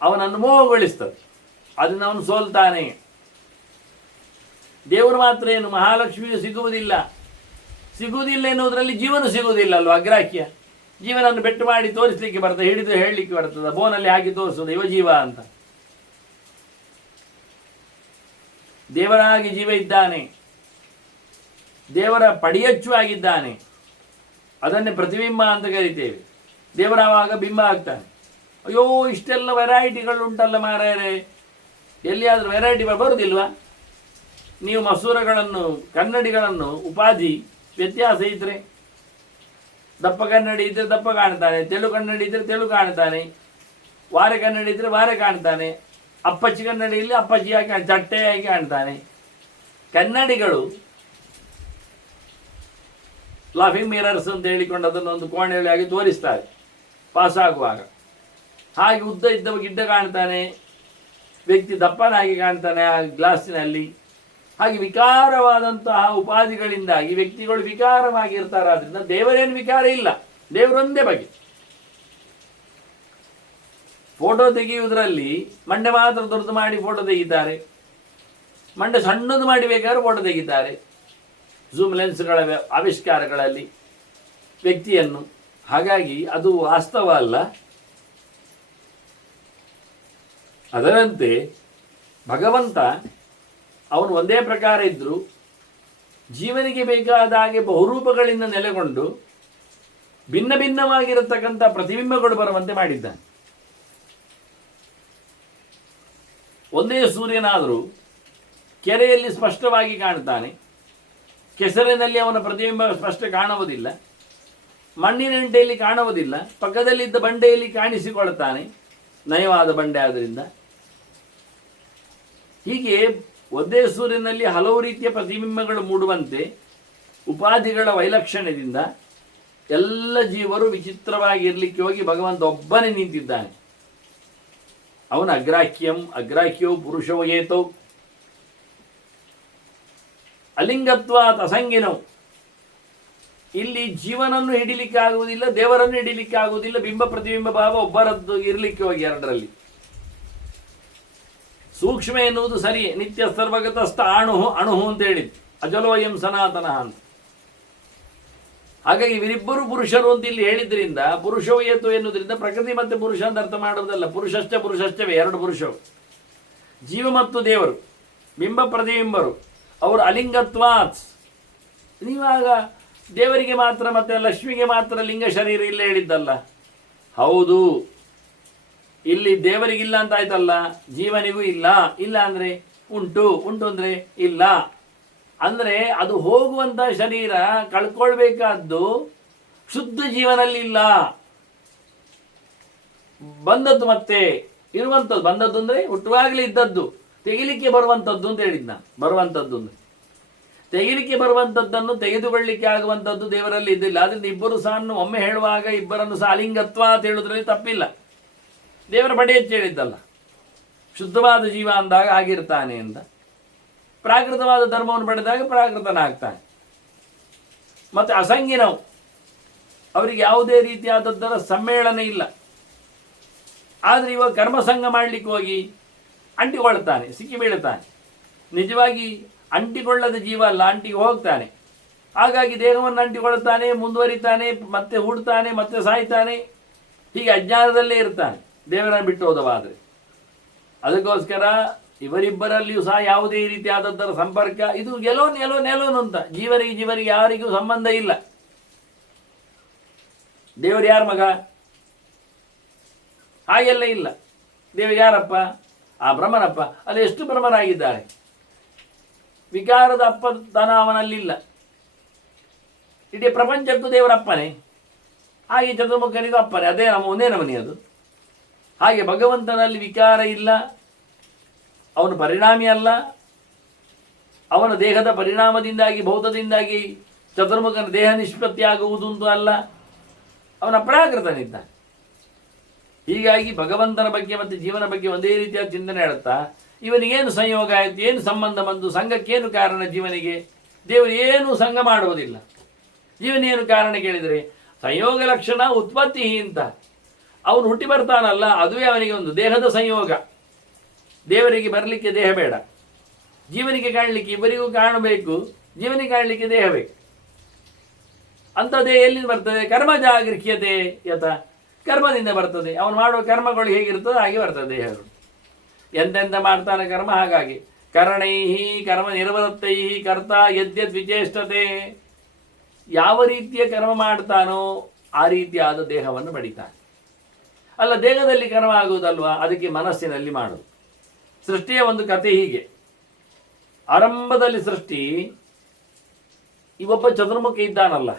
ಅವನನ್ನು ಮೋಹಗೊಳಿಸ್ತದೆ. ಅದನ್ನು ಅವನು ಸೋಲ್ತಾನೆ. ದೇವರು ಮಾತ್ರ ಏನು, ಮಹಾಲಕ್ಷ್ಮಿಯು ಸಿಗುವುದಿಲ್ಲ ಎನ್ನುವುದರಲ್ಲಿ ಜೀವನ ಸಿಗುವುದಿಲ್ಲ ಅಲ್ವ? ಅಗ್ರಾಹ್ಯ. ಜೀವನನ್ನು ಬೆಟ್ಟು ಮಾಡಿ ತೋರಿಸಲಿಕ್ಕೆ ಬರ್ತದೆ, ಹಿಡಿದು ಹೇಳಲಿಕ್ಕೆ ಬರ್ತದೆ, ಬೋನಲ್ಲಿ ಹಾಕಿ ತೋರಿಸೋದು ಇವ ಜೀವ ಅಂತ. ದೇವರಾಗಿ ಜೀವ ಇದ್ದಾನೆ, ದೇವರ ಪಡಿಯಚ್ಚು ಆಗಿದ್ದಾನೆ. ಅದನ್ನೇ ಪ್ರತಿಬಿಂಬ ಅಂತ ಕರಿತೇವೆ. ದೇವರಾವಾಗ ಬಿಂಬ ಆಗ್ತಾನೆ. ಅಯ್ಯೋ ಇಷ್ಟೆಲ್ಲ ವೆರೈಟಿಗಳು ಉಂಟಲ್ಲ ಮಾರಾಯರೆ, ಎಲ್ಲಿಯಾದರೂ ವೆರೈಟಿ ಬರುವುದಿಲ್ವಾ? ನೀವು ಮಸೂರಗಳನ್ನು, ಕನ್ನಡಿಗಳನ್ನು ಉಪಾಧಿ ವ್ಯತ್ಯಾಸ ಇದ್ದರೆ, ದಪ್ಪ ಕನ್ನಡಿ ಇದ್ದರೆ ದಪ್ಪ ಕಾಣ್ತಾನೆ, ತೆಳು ಕನ್ನಡಿ ಇದ್ದರೆ ತೆಳು ಕಾಣ್ತಾನೆ, ವಾರೆ ಕನ್ನಡಿ ಇದ್ದರೆ ವಾರೆ ಕಾಣ್ತಾನೆ, ಅಪ್ಪಚ್ಚಿ ಕನ್ನಡಿ ಇಲ್ಲಿ ಅಪ್ಪಚ್ಚಿಯಾಗಿ ಚಟ್ಟೆಯಾಗಿ ಕಾಣ್ತಾನೆ. ಕನ್ನಡಿಗಳು ಲಾಫಿಂಗ್ ಮಿರರ್ಸ್ ಅಂತ ಹೇಳಿಕೊಂಡು ಅದನ್ನು ಒಂದು ಕೋಣೆಯಾಗಿ ತೋರಿಸ್ತಾರೆ ಪಾಸ್ ಆಗುವಾಗ. ಹಾಗೆ ಉದ್ದ ಇದ್ದವ ಗಿಡ್ಡ ಕಾಣ್ತಾನೆ, ವ್ಯಕ್ತಿ ದಪ್ಪನಾಗಿ ಕಾಣ್ತಾನೆ ಆ ಗ್ಲಾಸಿನಲ್ಲಿ. ಹಾಗೆ ವಿಕಾರವಾದಂತಹ ಉಪಾಧಿಗಳಿಂದಾಗಿ ವ್ಯಕ್ತಿಗಳು ವಿಕಾರವಾಗಿರ್ತಾರೆ. ಆದ್ದರಿಂದ ದೇವರೇನು ವಿಕಾರ ಇಲ್ಲ, ದೇವರೊಂದೇ ಬಗೆ. ಫೋಟೋ ತೆಗೆಯುವುದರಲ್ಲಿ ಮಂಡೆ ಮಾತ್ರ ದೊಡ್ಡದು ಮಾಡಿ ಫೋಟೋ ತೆಗಿತಾರೆ, ಮಂಡೆ ಸಣ್ಣದು ಮಾಡಿ ಬೇಕಾದ್ರೆ ಫೋಟೋ ತೆಗಿತಾರೆ. ಝೂಮ್ ಲೆನ್ಸ್ಗಳ ಆವಿಷ್ಕಾರಗಳಲ್ಲಿ ವ್ಯಕ್ತಿಯನ್ನು. ಹಾಗಾಗಿ ಅದು ವಾಸ್ತವ ಅಲ್ಲ. ಅದರಂತೆ ಭಗವಂತ ಅವನು ಒಂದೇ ಪ್ರಕಾರ ಇದ್ದರೂ ಜೀವನಿಗೆ ಬೇಕಾದ ಹಾಗೆ ಬಹುರೂಪಗಳಿಂದ ನೆಲೆಗೊಂಡು ಭಿನ್ನ ಭಿನ್ನವಾಗಿರತಕ್ಕಂಥ ಪ್ರತಿಬಿಂಬಗಳು ಬರುವಂತೆ ಮಾಡಿದ್ದಾನೆ. ಒಂದೇ ಸೂರ್ಯನಾದರೂ ಕೆರೆಯಲ್ಲಿ ಸ್ಪಷ್ಟವಾಗಿ ಕಾಣ್ತಾನೆ, ಕೆಸರಿನಲ್ಲಿ ಅವನ ಪ್ರತಿಬಿಂಬ ಸ್ಪಷ್ಟ ಕಾಣುವುದಿಲ್ಲ. ಮಣ್ಣಿನ ಹೆಂಟೆಯಲ್ಲಿ ಕಾಣುವುದಿಲ್ಲ, ಪಕ್ಕದಲ್ಲಿದ್ದ ಬಂಡೆಯಲ್ಲಿ ಕಾಣಿಸಿಕೊಳ್ಳುತ್ತಾನೆ, ನಯವಾದ ಬಂಡೆ ಆದ್ದರಿಂದ. ಹೀಗೆ ಒಂದೇ ಸೂರ್ಯನಲ್ಲಿ ಹಲವು ರೀತಿಯ ಪ್ರತಿಬಿಂಬಗಳು ಮೂಡುವಂತೆ ಉಪಾಧಿಗಳ ವೈಲಕ್ಷಣ್ಯದಿಂದ ಎಲ್ಲ ಜೀವರು ವಿಚಿತ್ರವಾಗಿರಲಿಕ್ಕೆ ಹೋಗಿ ಭಗವಂತ ಒಬ್ಬನೇ ನಿಂತಿದ್ದಾನೆ. ಅವನು ಅಗ್ರಾಹ್ಯೋ ಪುರುಷೋ ಏತೋ ಅಲಿಂಗತ್ವಾತ್ ಅಸಂಗಿನೋ. ಇಲ್ಲಿ ಜೀವನನ್ನು ಹಿಡಿಲಿಕ್ಕೆ ಆಗುವುದಿಲ್ಲ, ದೇವರನ್ನು ಹಿಡಿಲಿಕ್ಕೆ ಆಗುವುದಿಲ್ಲ. ಬಿಂಬ ಪ್ರತಿಬಿಂಬ ಭಾವ ಒಬ್ಬರದ್ದು ಇರಲಿಕ್ಕೆ ಹೋಗಿ ಎರಡರಲ್ಲಿ. ಸೂಕ್ಷ್ಮ ಎನ್ನುವುದು ಸರಿಯೇ, ನಿತ್ಯ ಸರ್ವಗತಸ್ಥ ಅಣು ಅಂತ ಹೇಳಿದ್ದು, ಅಜಲೋಯಂ ಸನಾತನ ಅಂತ. ಹಾಗಾಗಿ ಇವರಿಬ್ಬರು ಪುರುಷರು ಅಂತ ಇಲ್ಲಿ ಹೇಳಿದ್ರಿಂದ ಪುರುಷೋ ಏತು ಎನ್ನುವುದರಿಂದ ಪ್ರಕೃತಿ ಮತ್ತೆ ಪುರುಷ ಅಂತ ಅರ್ಥ ಮಾಡುವುದಲ್ಲ. ಪುರುಷಶ್ಚವೇ ಎರಡು ಪುರುಷವು, ಜೀವ ಮತ್ತು ದೇವರು, ಬಿಂಬ ಪ್ರತಿಬಿಂಬರು, ಅವರು ಅಲಿಂಗತ್ವಾತ್. ನೀವಾಗ ದೇವರಿಗೆ ಮಾತ್ರ ಮತ್ತೆ ಲಕ್ಷ್ಮಿಗೆ ಮಾತ್ರ ಲಿಂಗ ಶರೀರ ಇಲ್ಲ ಹೇಳಿದ್ದಲ್ಲ. ಹೌದು, ಇಲ್ಲಿ ದೇವರಿಗಿಲ್ಲ ಅಂತ ಆಯ್ತಲ್ಲ, ಜೀವನಿಗೂ ಇಲ್ಲ. ಇಲ್ಲ ಅಂದರೆ ಉಂಟು, ಉಂಟು ಅಂದರೆ ಇಲ್ಲ. ಅಂದರೆ ಅದು ಹೋಗುವಂಥ ಶರೀರ ಕಳ್ಕೊಳ್ಬೇಕಾದ್ದು ಶುದ್ಧ ಜೀವನಲ್ಲಿ ಇಲ್ಲ. ಬಂದದ್ದು ಮತ್ತೆ ಇರುವಂಥದ್ದು, ಬಂದದ್ದು ಅಂದರೆ ಹುಟ್ಟುವಾಗಲೇ ಇದ್ದದ್ದು, ತೆಗಿಲಿಕ್ಕೆ ಬರುವಂಥದ್ದು ಅಂತ ಹೇಳಿದ್ದ. ಬರುವಂಥದ್ದು ಅಂದರೆ ತೆಗಿಲಿಕ್ಕೆ ಬರುವಂಥದ್ದನ್ನು ತೆಗೆದುಕೊಳ್ಳಿಕ್ಕೆ ಆಗುವಂಥದ್ದು ದೇವರಲ್ಲಿ ಇದ್ದಿಲ್ಲ. ಆದ್ದರಿಂದ ಇಬ್ಬರು ಸಹ ಒಮ್ಮೆ ಹೇಳುವಾಗ ಇಬ್ಬರನ್ನು ಸಹ ಅಲಿಂಗತ್ವ ಅಂತ ಹೇಳುವುದರಲ್ಲಿ ತಪ್ಪಿಲ್ಲ. ದೇವರ ಬಡಿ ಹೆಚ್ಚು ಹೇಳಿದ್ದಲ್ಲ, ಶುದ್ಧವಾದ ಜೀವ ಅಂದಾಗ ಆಗಿರ್ತಾನೆ ಅಂತ. ಪ್ರಾಕೃತವಾದ ಧರ್ಮವನ್ನು ಪಡೆದಾಗ ಪ್ರಾಕೃತನಾಗ್ತಾನೆ. ಮತ್ತು ಅಸಂಗಿನವು, ಅವರಿಗೆ ಯಾವುದೇ ರೀತಿಯಾದದ್ದರ ಸಮ್ಮೇಳನ ಇಲ್ಲ. ಆದರೆ ಇವಾಗ ಕರ್ಮಸಂಗ ಮಾಡಲಿಕ್ಕೆ ಹೋಗಿ ಅಂಟಿಕೊಳ್ತಾನೆ, ಸಿಕ್ಕಿ ಬೀಳುತ್ತಾನೆ. ನಿಜವಾಗಿ ಅಂಟಿಕೊಳ್ಳದ ಜೀವ ಅಲ್ಲ, ಅಂಟಿಗೆ ಹೋಗ್ತಾನೆ. ಹಾಗಾಗಿ ದೇಹವನ್ನು ಅಂಟಿಕೊಳ್ಳುತ್ತಾನೆ, ಮುಂದುವರಿತಾನೆ, ಮತ್ತೆ ಹೂಡ್ತಾನೆ, ಮತ್ತೆ ಸಾಯ್ತಾನೆ. ಹೀಗೆ ಅಜ್ಞಾನದಲ್ಲೇ ಇರ್ತಾನೆ ದೇವರನ್ನು ಬಿಟ್ಟು ಹೋದವಾದರೆ. ಅದಕ್ಕೋಸ್ಕರ ಇವರಿಬ್ಬರಲ್ಲಿಯೂ ಸಹ ಯಾವುದೇ ರೀತಿಯಾದದ್ದರ ಸಂಪರ್ಕ, ಇದು ಗೆಲೋನು ಅಂತ. ಜೀವರಿಗೆ ಯಾರಿಗೂ ಸಂಬಂಧ ಇಲ್ಲ. ದೇವರು ಯಾರ ಮಗ? ಹಾಗೆಲ್ಲ ಇಲ್ಲ. ದೇವರು ಯಾರಪ್ಪ? ಆ ಬ್ರಹ್ಮನಪ್ಪ. ಅಲ್ಲಿ ಎಷ್ಟು ಬ್ರಹ್ಮನಾಗಿದ್ದಾರೆ. ವಿಕಾರದ ಅಪ್ಪತನ ಅವನಲ್ಲಿಲ್ಲ. ಇಡೀ ಪ್ರಪಂಚಕ್ಕೂ ದೇವರಪ್ಪನೇ. ಹಾಗೆ ಚತುರ್ಮುಖನಿಗೂ ಅಪ್ಪನೇ. ಅದೇ ಒಂದೇ ನಮನಿ ಅದು. ಹಾಗೆ ಭಗವಂತನಲ್ಲಿ ವಿಕಾರ ಇಲ್ಲ. ಅವನು ಪರಿಣಾಮಿ ಅಲ್ಲ. ಅವನ ದೇಹದ ಪರಿಣಾಮದಿಂದಾಗಿ, ಭೌತದಿಂದಾಗಿ ಚತುರ್ಮುಖನ ದೇಹ ನಿಷ್ಪತ್ತಿಯಾಗುವುದಂತೂ ಅಲ್ಲ. ಅವನ ಪ್ರಾಕೃತನಿದ್ದ. ಹೀಗಾಗಿ ಭಗವಂತನ ಬಗ್ಗೆ ಮತ್ತು ಜೀವನ ಬಗ್ಗೆ ಒಂದೇ ರೀತಿಯಾದ ಚಿಂತನೆ ಹೇಳುತ್ತಾ, ಇವನಿಗೇನು ಸಂಯೋಗ ಆಯಿತು, ಏನು ಸಂಬಂಧ ಬಂದು, ಸಂಘಕ್ಕೇನು ಕಾರಣ ಜೀವನಿಗೆ? ದೇವರು ಏನೂ ಸಂಘ ಮಾಡುವುದಿಲ್ಲ. ಜೀವನೇನು ಕಾರಣ ಕೇಳಿದರೆ ಸಂಯೋಗ ಲಕ್ಷಣ ಉತ್ಪತ್ತಿ ಅಂತ. ಅವನು ಹುಟ್ಟಿ ಬರ್ತಾನಲ್ಲ, ಅದುವೇ ಅವನಿಗೆ ಒಂದು ದೇಹದ ಸಂಯೋಗ. ದೇವರಿಗೆ ಬರಲಿಕ್ಕೆ ದೇಹ ಬೇಡ, ಜೀವನಿಗೆ ಕಾಣಲಿಕ್ಕೆ ಇಬ್ಬರಿಗೂ ಕಾಣಬೇಕು, ಜೀವನಿಗೆ ಕಾಣಲಿಕ್ಕೆ ದೇಹ ಬೇಕು. ಅಂಥದ್ದೇ ಎಲ್ಲಿ ಬರ್ತದೆ? ಕರ್ಮ ಜಾಗೃಹ್ಯತೆ ಯಥ, ಕರ್ಮದಿಂದ ಬರ್ತದೆ. ಅವನು ಮಾಡುವ ಕರ್ಮಗಳು ಹೇಗಿರ್ತದೆ ಹಾಗೆ ಬರ್ತದೆ ದೇಹಗಳು. ಎಂತೆಂತ ಮಾಡ್ತಾನೆ ಕರ್ಮ, ಹಾಗಾಗಿ ಕರಣೈಹಿ ಕರ್ಮ ನಿರ್ವೃತ್ತೈಹಿ ಕರ್ತ ಯದ್ಯದ್ ವಿಚೇಷ್ಟತೆ. ಯಾವ ರೀತಿಯ ಕರ್ಮ ಮಾಡ್ತಾನೋ ಆ ರೀತಿಯಾದ ದೇಹವನ್ನು ಪಡಿತಾನೆ. ಅಲ್ಲ, ದೇಹದಲ್ಲಿ ಕರ್ಮ ಆಗುವುದಲ್ವಾ, ಅದಕ್ಕೆ ಮನಸ್ಸಿನಲ್ಲಿ ಮಾಡುವುದು. ಸೃಷ್ಟಿಯ ಒಂದು ಕಥೆ ಹೀಗೆ. ಆರಂಭದಲ್ಲಿ ಸೃಷ್ಟಿ, ಇವೊಬ್ಬ ಚತುರ್ಮುಖ ಇದ್ದಾನಲ್ಲ,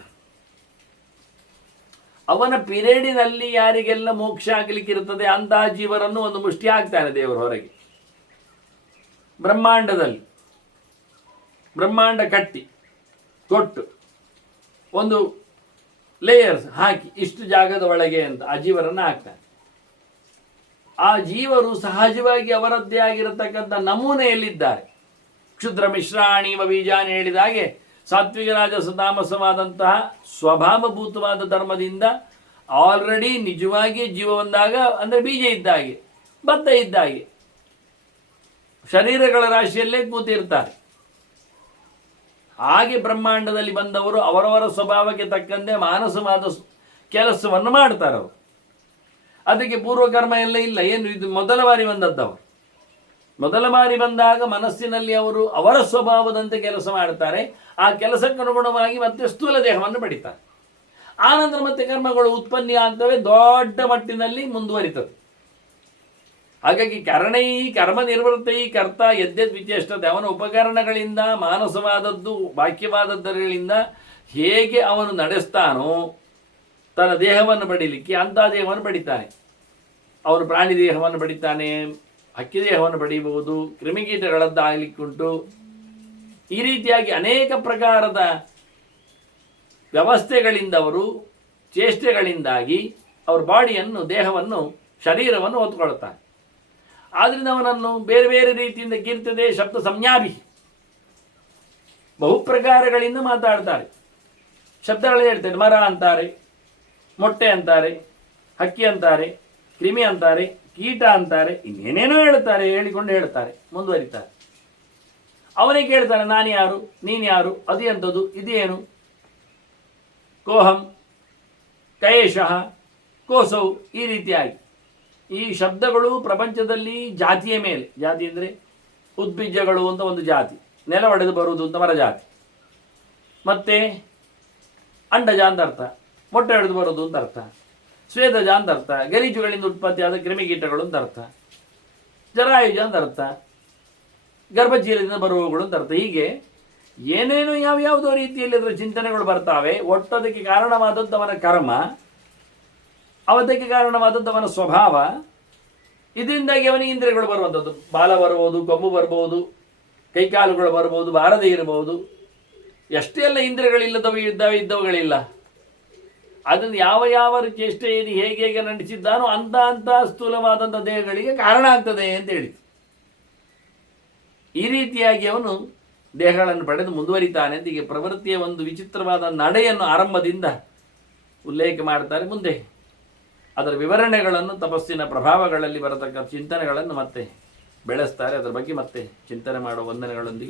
ಅವನ ಪಿರಿಯಡಿನಲ್ಲಿ ಯಾರಿಗೆಲ್ಲ ಮೋಕ್ಷ ಆಗಲಿಕ್ಕೆ ಇರುತ್ತದೆ ಅಂತಹ ಜೀವರನ್ನು ಒಂದು ಮುಷ್ಟಿ ಹಾಕ್ತಾನೆ ದೇವರು ಹೊರಗೆ. ಬ್ರಹ್ಮಾಂಡದಲ್ಲಿ ಬ್ರಹ್ಮಾಂಡ ಕಟ್ಟಿ ಕೊಟ್ಟು ಒಂದು ಲೇಯರ್ಸ್ ಹಾಕಿ ಇಷ್ಟು ಜಾಗದ ಒಳಗೆ ಅಂತ ಆ ಜೀವರನ್ನು ಹಾಕ್ತಾನೆ. ಆ ಜೀವರು ಸಹಜವಾಗಿ ಅವರದ್ದೇ ಆಗಿರತಕ್ಕಂಥ ನಮೂನೆಯಲ್ಲಿದ್ದಾರೆ. ಕ್ಷುದ್ರ ಮಿಶ್ರಾಣಿವ ಬೀಜಾನಿ ಹೇಳಿದ ಹಾಗೆ ಸಾತ್ವಿಕ ರಾಜಸ ತಾಮಸವಾದಂತಹ ಸ್ವಭಾವಭೂತವಾದ ಧರ್ಮದಿಂದ ಆಲ್ರೆಡಿ ನಿಜವಾಗಿ ಜೀವ ಬಂದಾಗ ಅಂದರೆ ಬೀಜ ಇದ್ದ ಹಾಗೆ, ಭತ್ತ ಇದ್ದ ಹಾಗೆ ಶರೀರಗಳ ರಾಶಿಯಲ್ಲೇ ಕೂತಿರ್ತಾರೆ. ಹಾಗೆ ಬ್ರಹ್ಮಾಂಡದಲ್ಲಿ ಬಂದವರು ಅವರವರ ಸ್ವಭಾವಕ್ಕೆ ತಕ್ಕಂತೆ ಮಾನಸವಾದ ಕೆಲಸವನ್ನು ಮಾಡ್ತಾರೆ. ಅವರು ಅದಕ್ಕೆ ಪೂರ್ವಕರ್ಮ ಎಲ್ಲ ಇಲ್ಲ. ಏನು ಇದು ಮೊದಲ ಬಾರಿ ಬಂದದ್ದವರು. ಮೊದಲ ಬಾರಿ ಬಂದಾಗ ಮನಸ್ಸಿನಲ್ಲಿ ಅವರು ಅವರ ಸ್ವಭಾವದಂತೆ ಕೆಲಸ ಮಾಡ್ತಾರೆ. ಆ ಕೆಲಸಕ್ಕನುಗುಣವಾಗಿ ಮತ್ತೆ ಸ್ಥೂಲ ದೇಹವನ್ನು ಪಡಿತಾರೆ. ಆನಂತರ ಮತ್ತೆ ಕರ್ಮಗಳು ಉತ್ಪನ್ನ ಆಗ್ತವೆ, ದೊಡ್ಡ ಮಟ್ಟಿನಲ್ಲಿ ಮುಂದುವರಿತದೆ. ಹಾಗಾಗಿ ಕರಣೈ ಕರ್ಮ ನಿರ್ವೃತ್ತೈ ಕರ್ತ ಯದ್ಯದ್ ವಿಚೇಷ್ಟತೆ. ಅವನ ಉಪಕರಣಗಳಿಂದ, ಮಾನಸವಾದದ್ದು ಬಾಕ್ಯವಾದದ್ದಗಳಿಂದ ಹೇಗೆ ಅವನು ನಡೆಸ್ತಾನೋ ತನ್ನ ದೇಹವನ್ನು ಪಡೀಲಿಕ್ಕೆ ಅಂಥ ದೇಹವನ್ನು ಪಡಿತಾನೆ. ಅವನು ಪ್ರಾಣಿ ದೇಹವನ್ನು ಪಡಿತಾನೆ, ಹಕ್ಕಿ ದೇಹವನ್ನು ಪಡೀಬಹುದು, ಕ್ರಿಮಿಕೀಟಗಳದ್ದು ಆಗಲಿಕ್ಕುಂಟು. ಈ ರೀತಿಯಾಗಿ ಅನೇಕ ಪ್ರಕಾರದ ವ್ಯವಸ್ಥೆಗಳಿಂದ ಅವರು ಚೇಷ್ಟೆಗಳಿಂದಾಗಿ ಅವ್ರ ಬಾಡಿಯನ್ನು, ದೇಹವನ್ನು, ಶರೀರವನ್ನು ಹೊತ್ಕೊಳ್ತಾನೆ. ಆದ್ದರಿಂದ ಅವನನ್ನು ಬೇರೆ ಬೇರೆ ರೀತಿಯಿಂದ ಕೀರ್ತದೆ ಶಬ್ದ ಸಂಜ್ಞಾಭಿ, ಬಹುಪ್ರಕಾರಗಳಿಂದ ಮಾತಾಡ್ತಾರೆ. ಶಬ್ದಗಳೇ ಹೇಳ್ತಾರೆ. ಮರ ಅಂತಾರೆ, ಮೊಟ್ಟೆ ಅಂತಾರೆ, ಹಕ್ಕಿ ಅಂತಾರೆ, ಕ್ರಿಮಿ ಅಂತಾರೆ, ಕೀಟ ಅಂತಾರೆ, ಇನ್ನೇನೇನೋ ಹೇಳ್ತಾರೆ, ಹೇಳಿಕೊಂಡು ಹೇಳ್ತಾರೆ, ಮುಂದುವರಿತಾರೆ. ಅವನೇ ಕೇಳ್ತಾನೆ, ನಾನು ಯಾರು, ನೀನು ಯಾರು, ಅದು ಎಂಥದ್ದು, ಇದೇನು, ಕೋಹಂ, ಕಯೇಶಃ, ಕೋಸೌ, ಈ ರೀತಿಯಾಗಿ ಈ ಶಬ್ದಗಳು ಪ್ರಪಂಚದಲ್ಲಿ ಜಾತಿಯ ಮೇಲೆ, ಜಾತಿ ಅಂದರೆ ಉದ್ಬೀಜಗಳು ಅಂತ ಒಂದು ಜಾತಿ, ನೆಲ ಒಡೆದು ಬರುವುದು ಅಂತ ಮರ ಜಾತಿ, ಮತ್ತು ಅಂಡಜ ಅಂತ ಅರ್ಥ, ಮೊಟ್ಟೆ ಹೊಡೆದು ಬರೋದು ಅಂತ ಅರ್ಥ, ಸ್ವೇದಜ ಅಂತ ಅರ್ಥ, ಗಲೀಜುಗಳಿಂದ ಉತ್ಪತ್ತಿಯಾದ ಕ್ರಿಮಿಕೀಟಗಳು ಅಂತ ಅರ್ಥ, ಜರಾಯುಜ ಅಂತ ಅರ್ಥ, ಗರ್ಭಚೀಲದಿಂದ ಬರುವವುಗಳು ಅಂತ ಅರ್ಥ. ಹೀಗೆ ಏನೇನು ಯಾವ್ಯಾವುದೋ ರೀತಿಯಲ್ಲಿ ಅದರ ಚಿಂತನೆಗಳು ಬರ್ತಾವೆ. ಒಟ್ಟದಕ್ಕೆ ಕಾರಣವಾದದ್ದು ಅವನ ಕರ್ಮ, ಅವತ್ತಕ್ಕೆ ಕಾರಣವಾದದ್ದು ಅವನ ಸ್ವಭಾವ. ಇದರಿಂದಾಗಿ ಅವನಿಗೆ ಇಂದ್ರಿಯಗಳು ಬರುವಂಥದ್ದು. ಬಾಲ ಬರ್ಬೋದು, ಕೊಂಬು ಬರ್ಬೋದು, ಕೈಕಾಲುಗಳು ಬರ್ಬೋದು, ಬಾರದೇ ಇರಬಹುದು. ಎಷ್ಟೆಲ್ಲ ಇಂದ್ರಿಯಗಳಿಲ್ಲದವು ಇದ್ದವುಗಳಿಲ್ಲ. ಅದನ್ನು ಯಾವ ಯಾವ ಚೇಷ್ಟೆಯನ್ನು ಹೇಗೆ ಹೇಗೆ ನಡೆಸಿದ್ದಾನೋ ಅಂಥ ಸ್ಥೂಲವಾದಂಥ ದೇಹಗಳಿಗೆ ಕಾರಣ ಆಗ್ತದೆ ಅಂತ ಹೇಳಿತು. ಈ ರೀತಿಯಾಗಿ ಅವನು ದೇಹಗಳನ್ನು ಪಡೆದು ಮುಂದುವರಿತಾನೆ ಅಂತ ಈಗ ಪ್ರವೃತ್ತಿಯ ಒಂದು ವಿಚಿತ್ರವಾದ ನಡೆಯನ್ನು ಆರಂಭದಿಂದ ಉಲ್ಲೇಖ ಮಾಡ್ತಾರೆ. ಮುಂದೆ ಅದರ ವಿವರಣೆಗಳನ್ನು, ತಪಸ್ಸಿನ ಪ್ರಭಾವಗಳಲ್ಲಿ ಬರತಕ್ಕ ಚಿಂತನೆಗಳನ್ನು ಮತ್ತೆ ಬೆಳೆಸ್ತಾರೆ. ಅದರ ಬಗ್ಗೆ ಮತ್ತೆ ಚಿಂತನೆ ಮಾಡುವ ವಂದನೆಗಳೊಂದಿಗೆ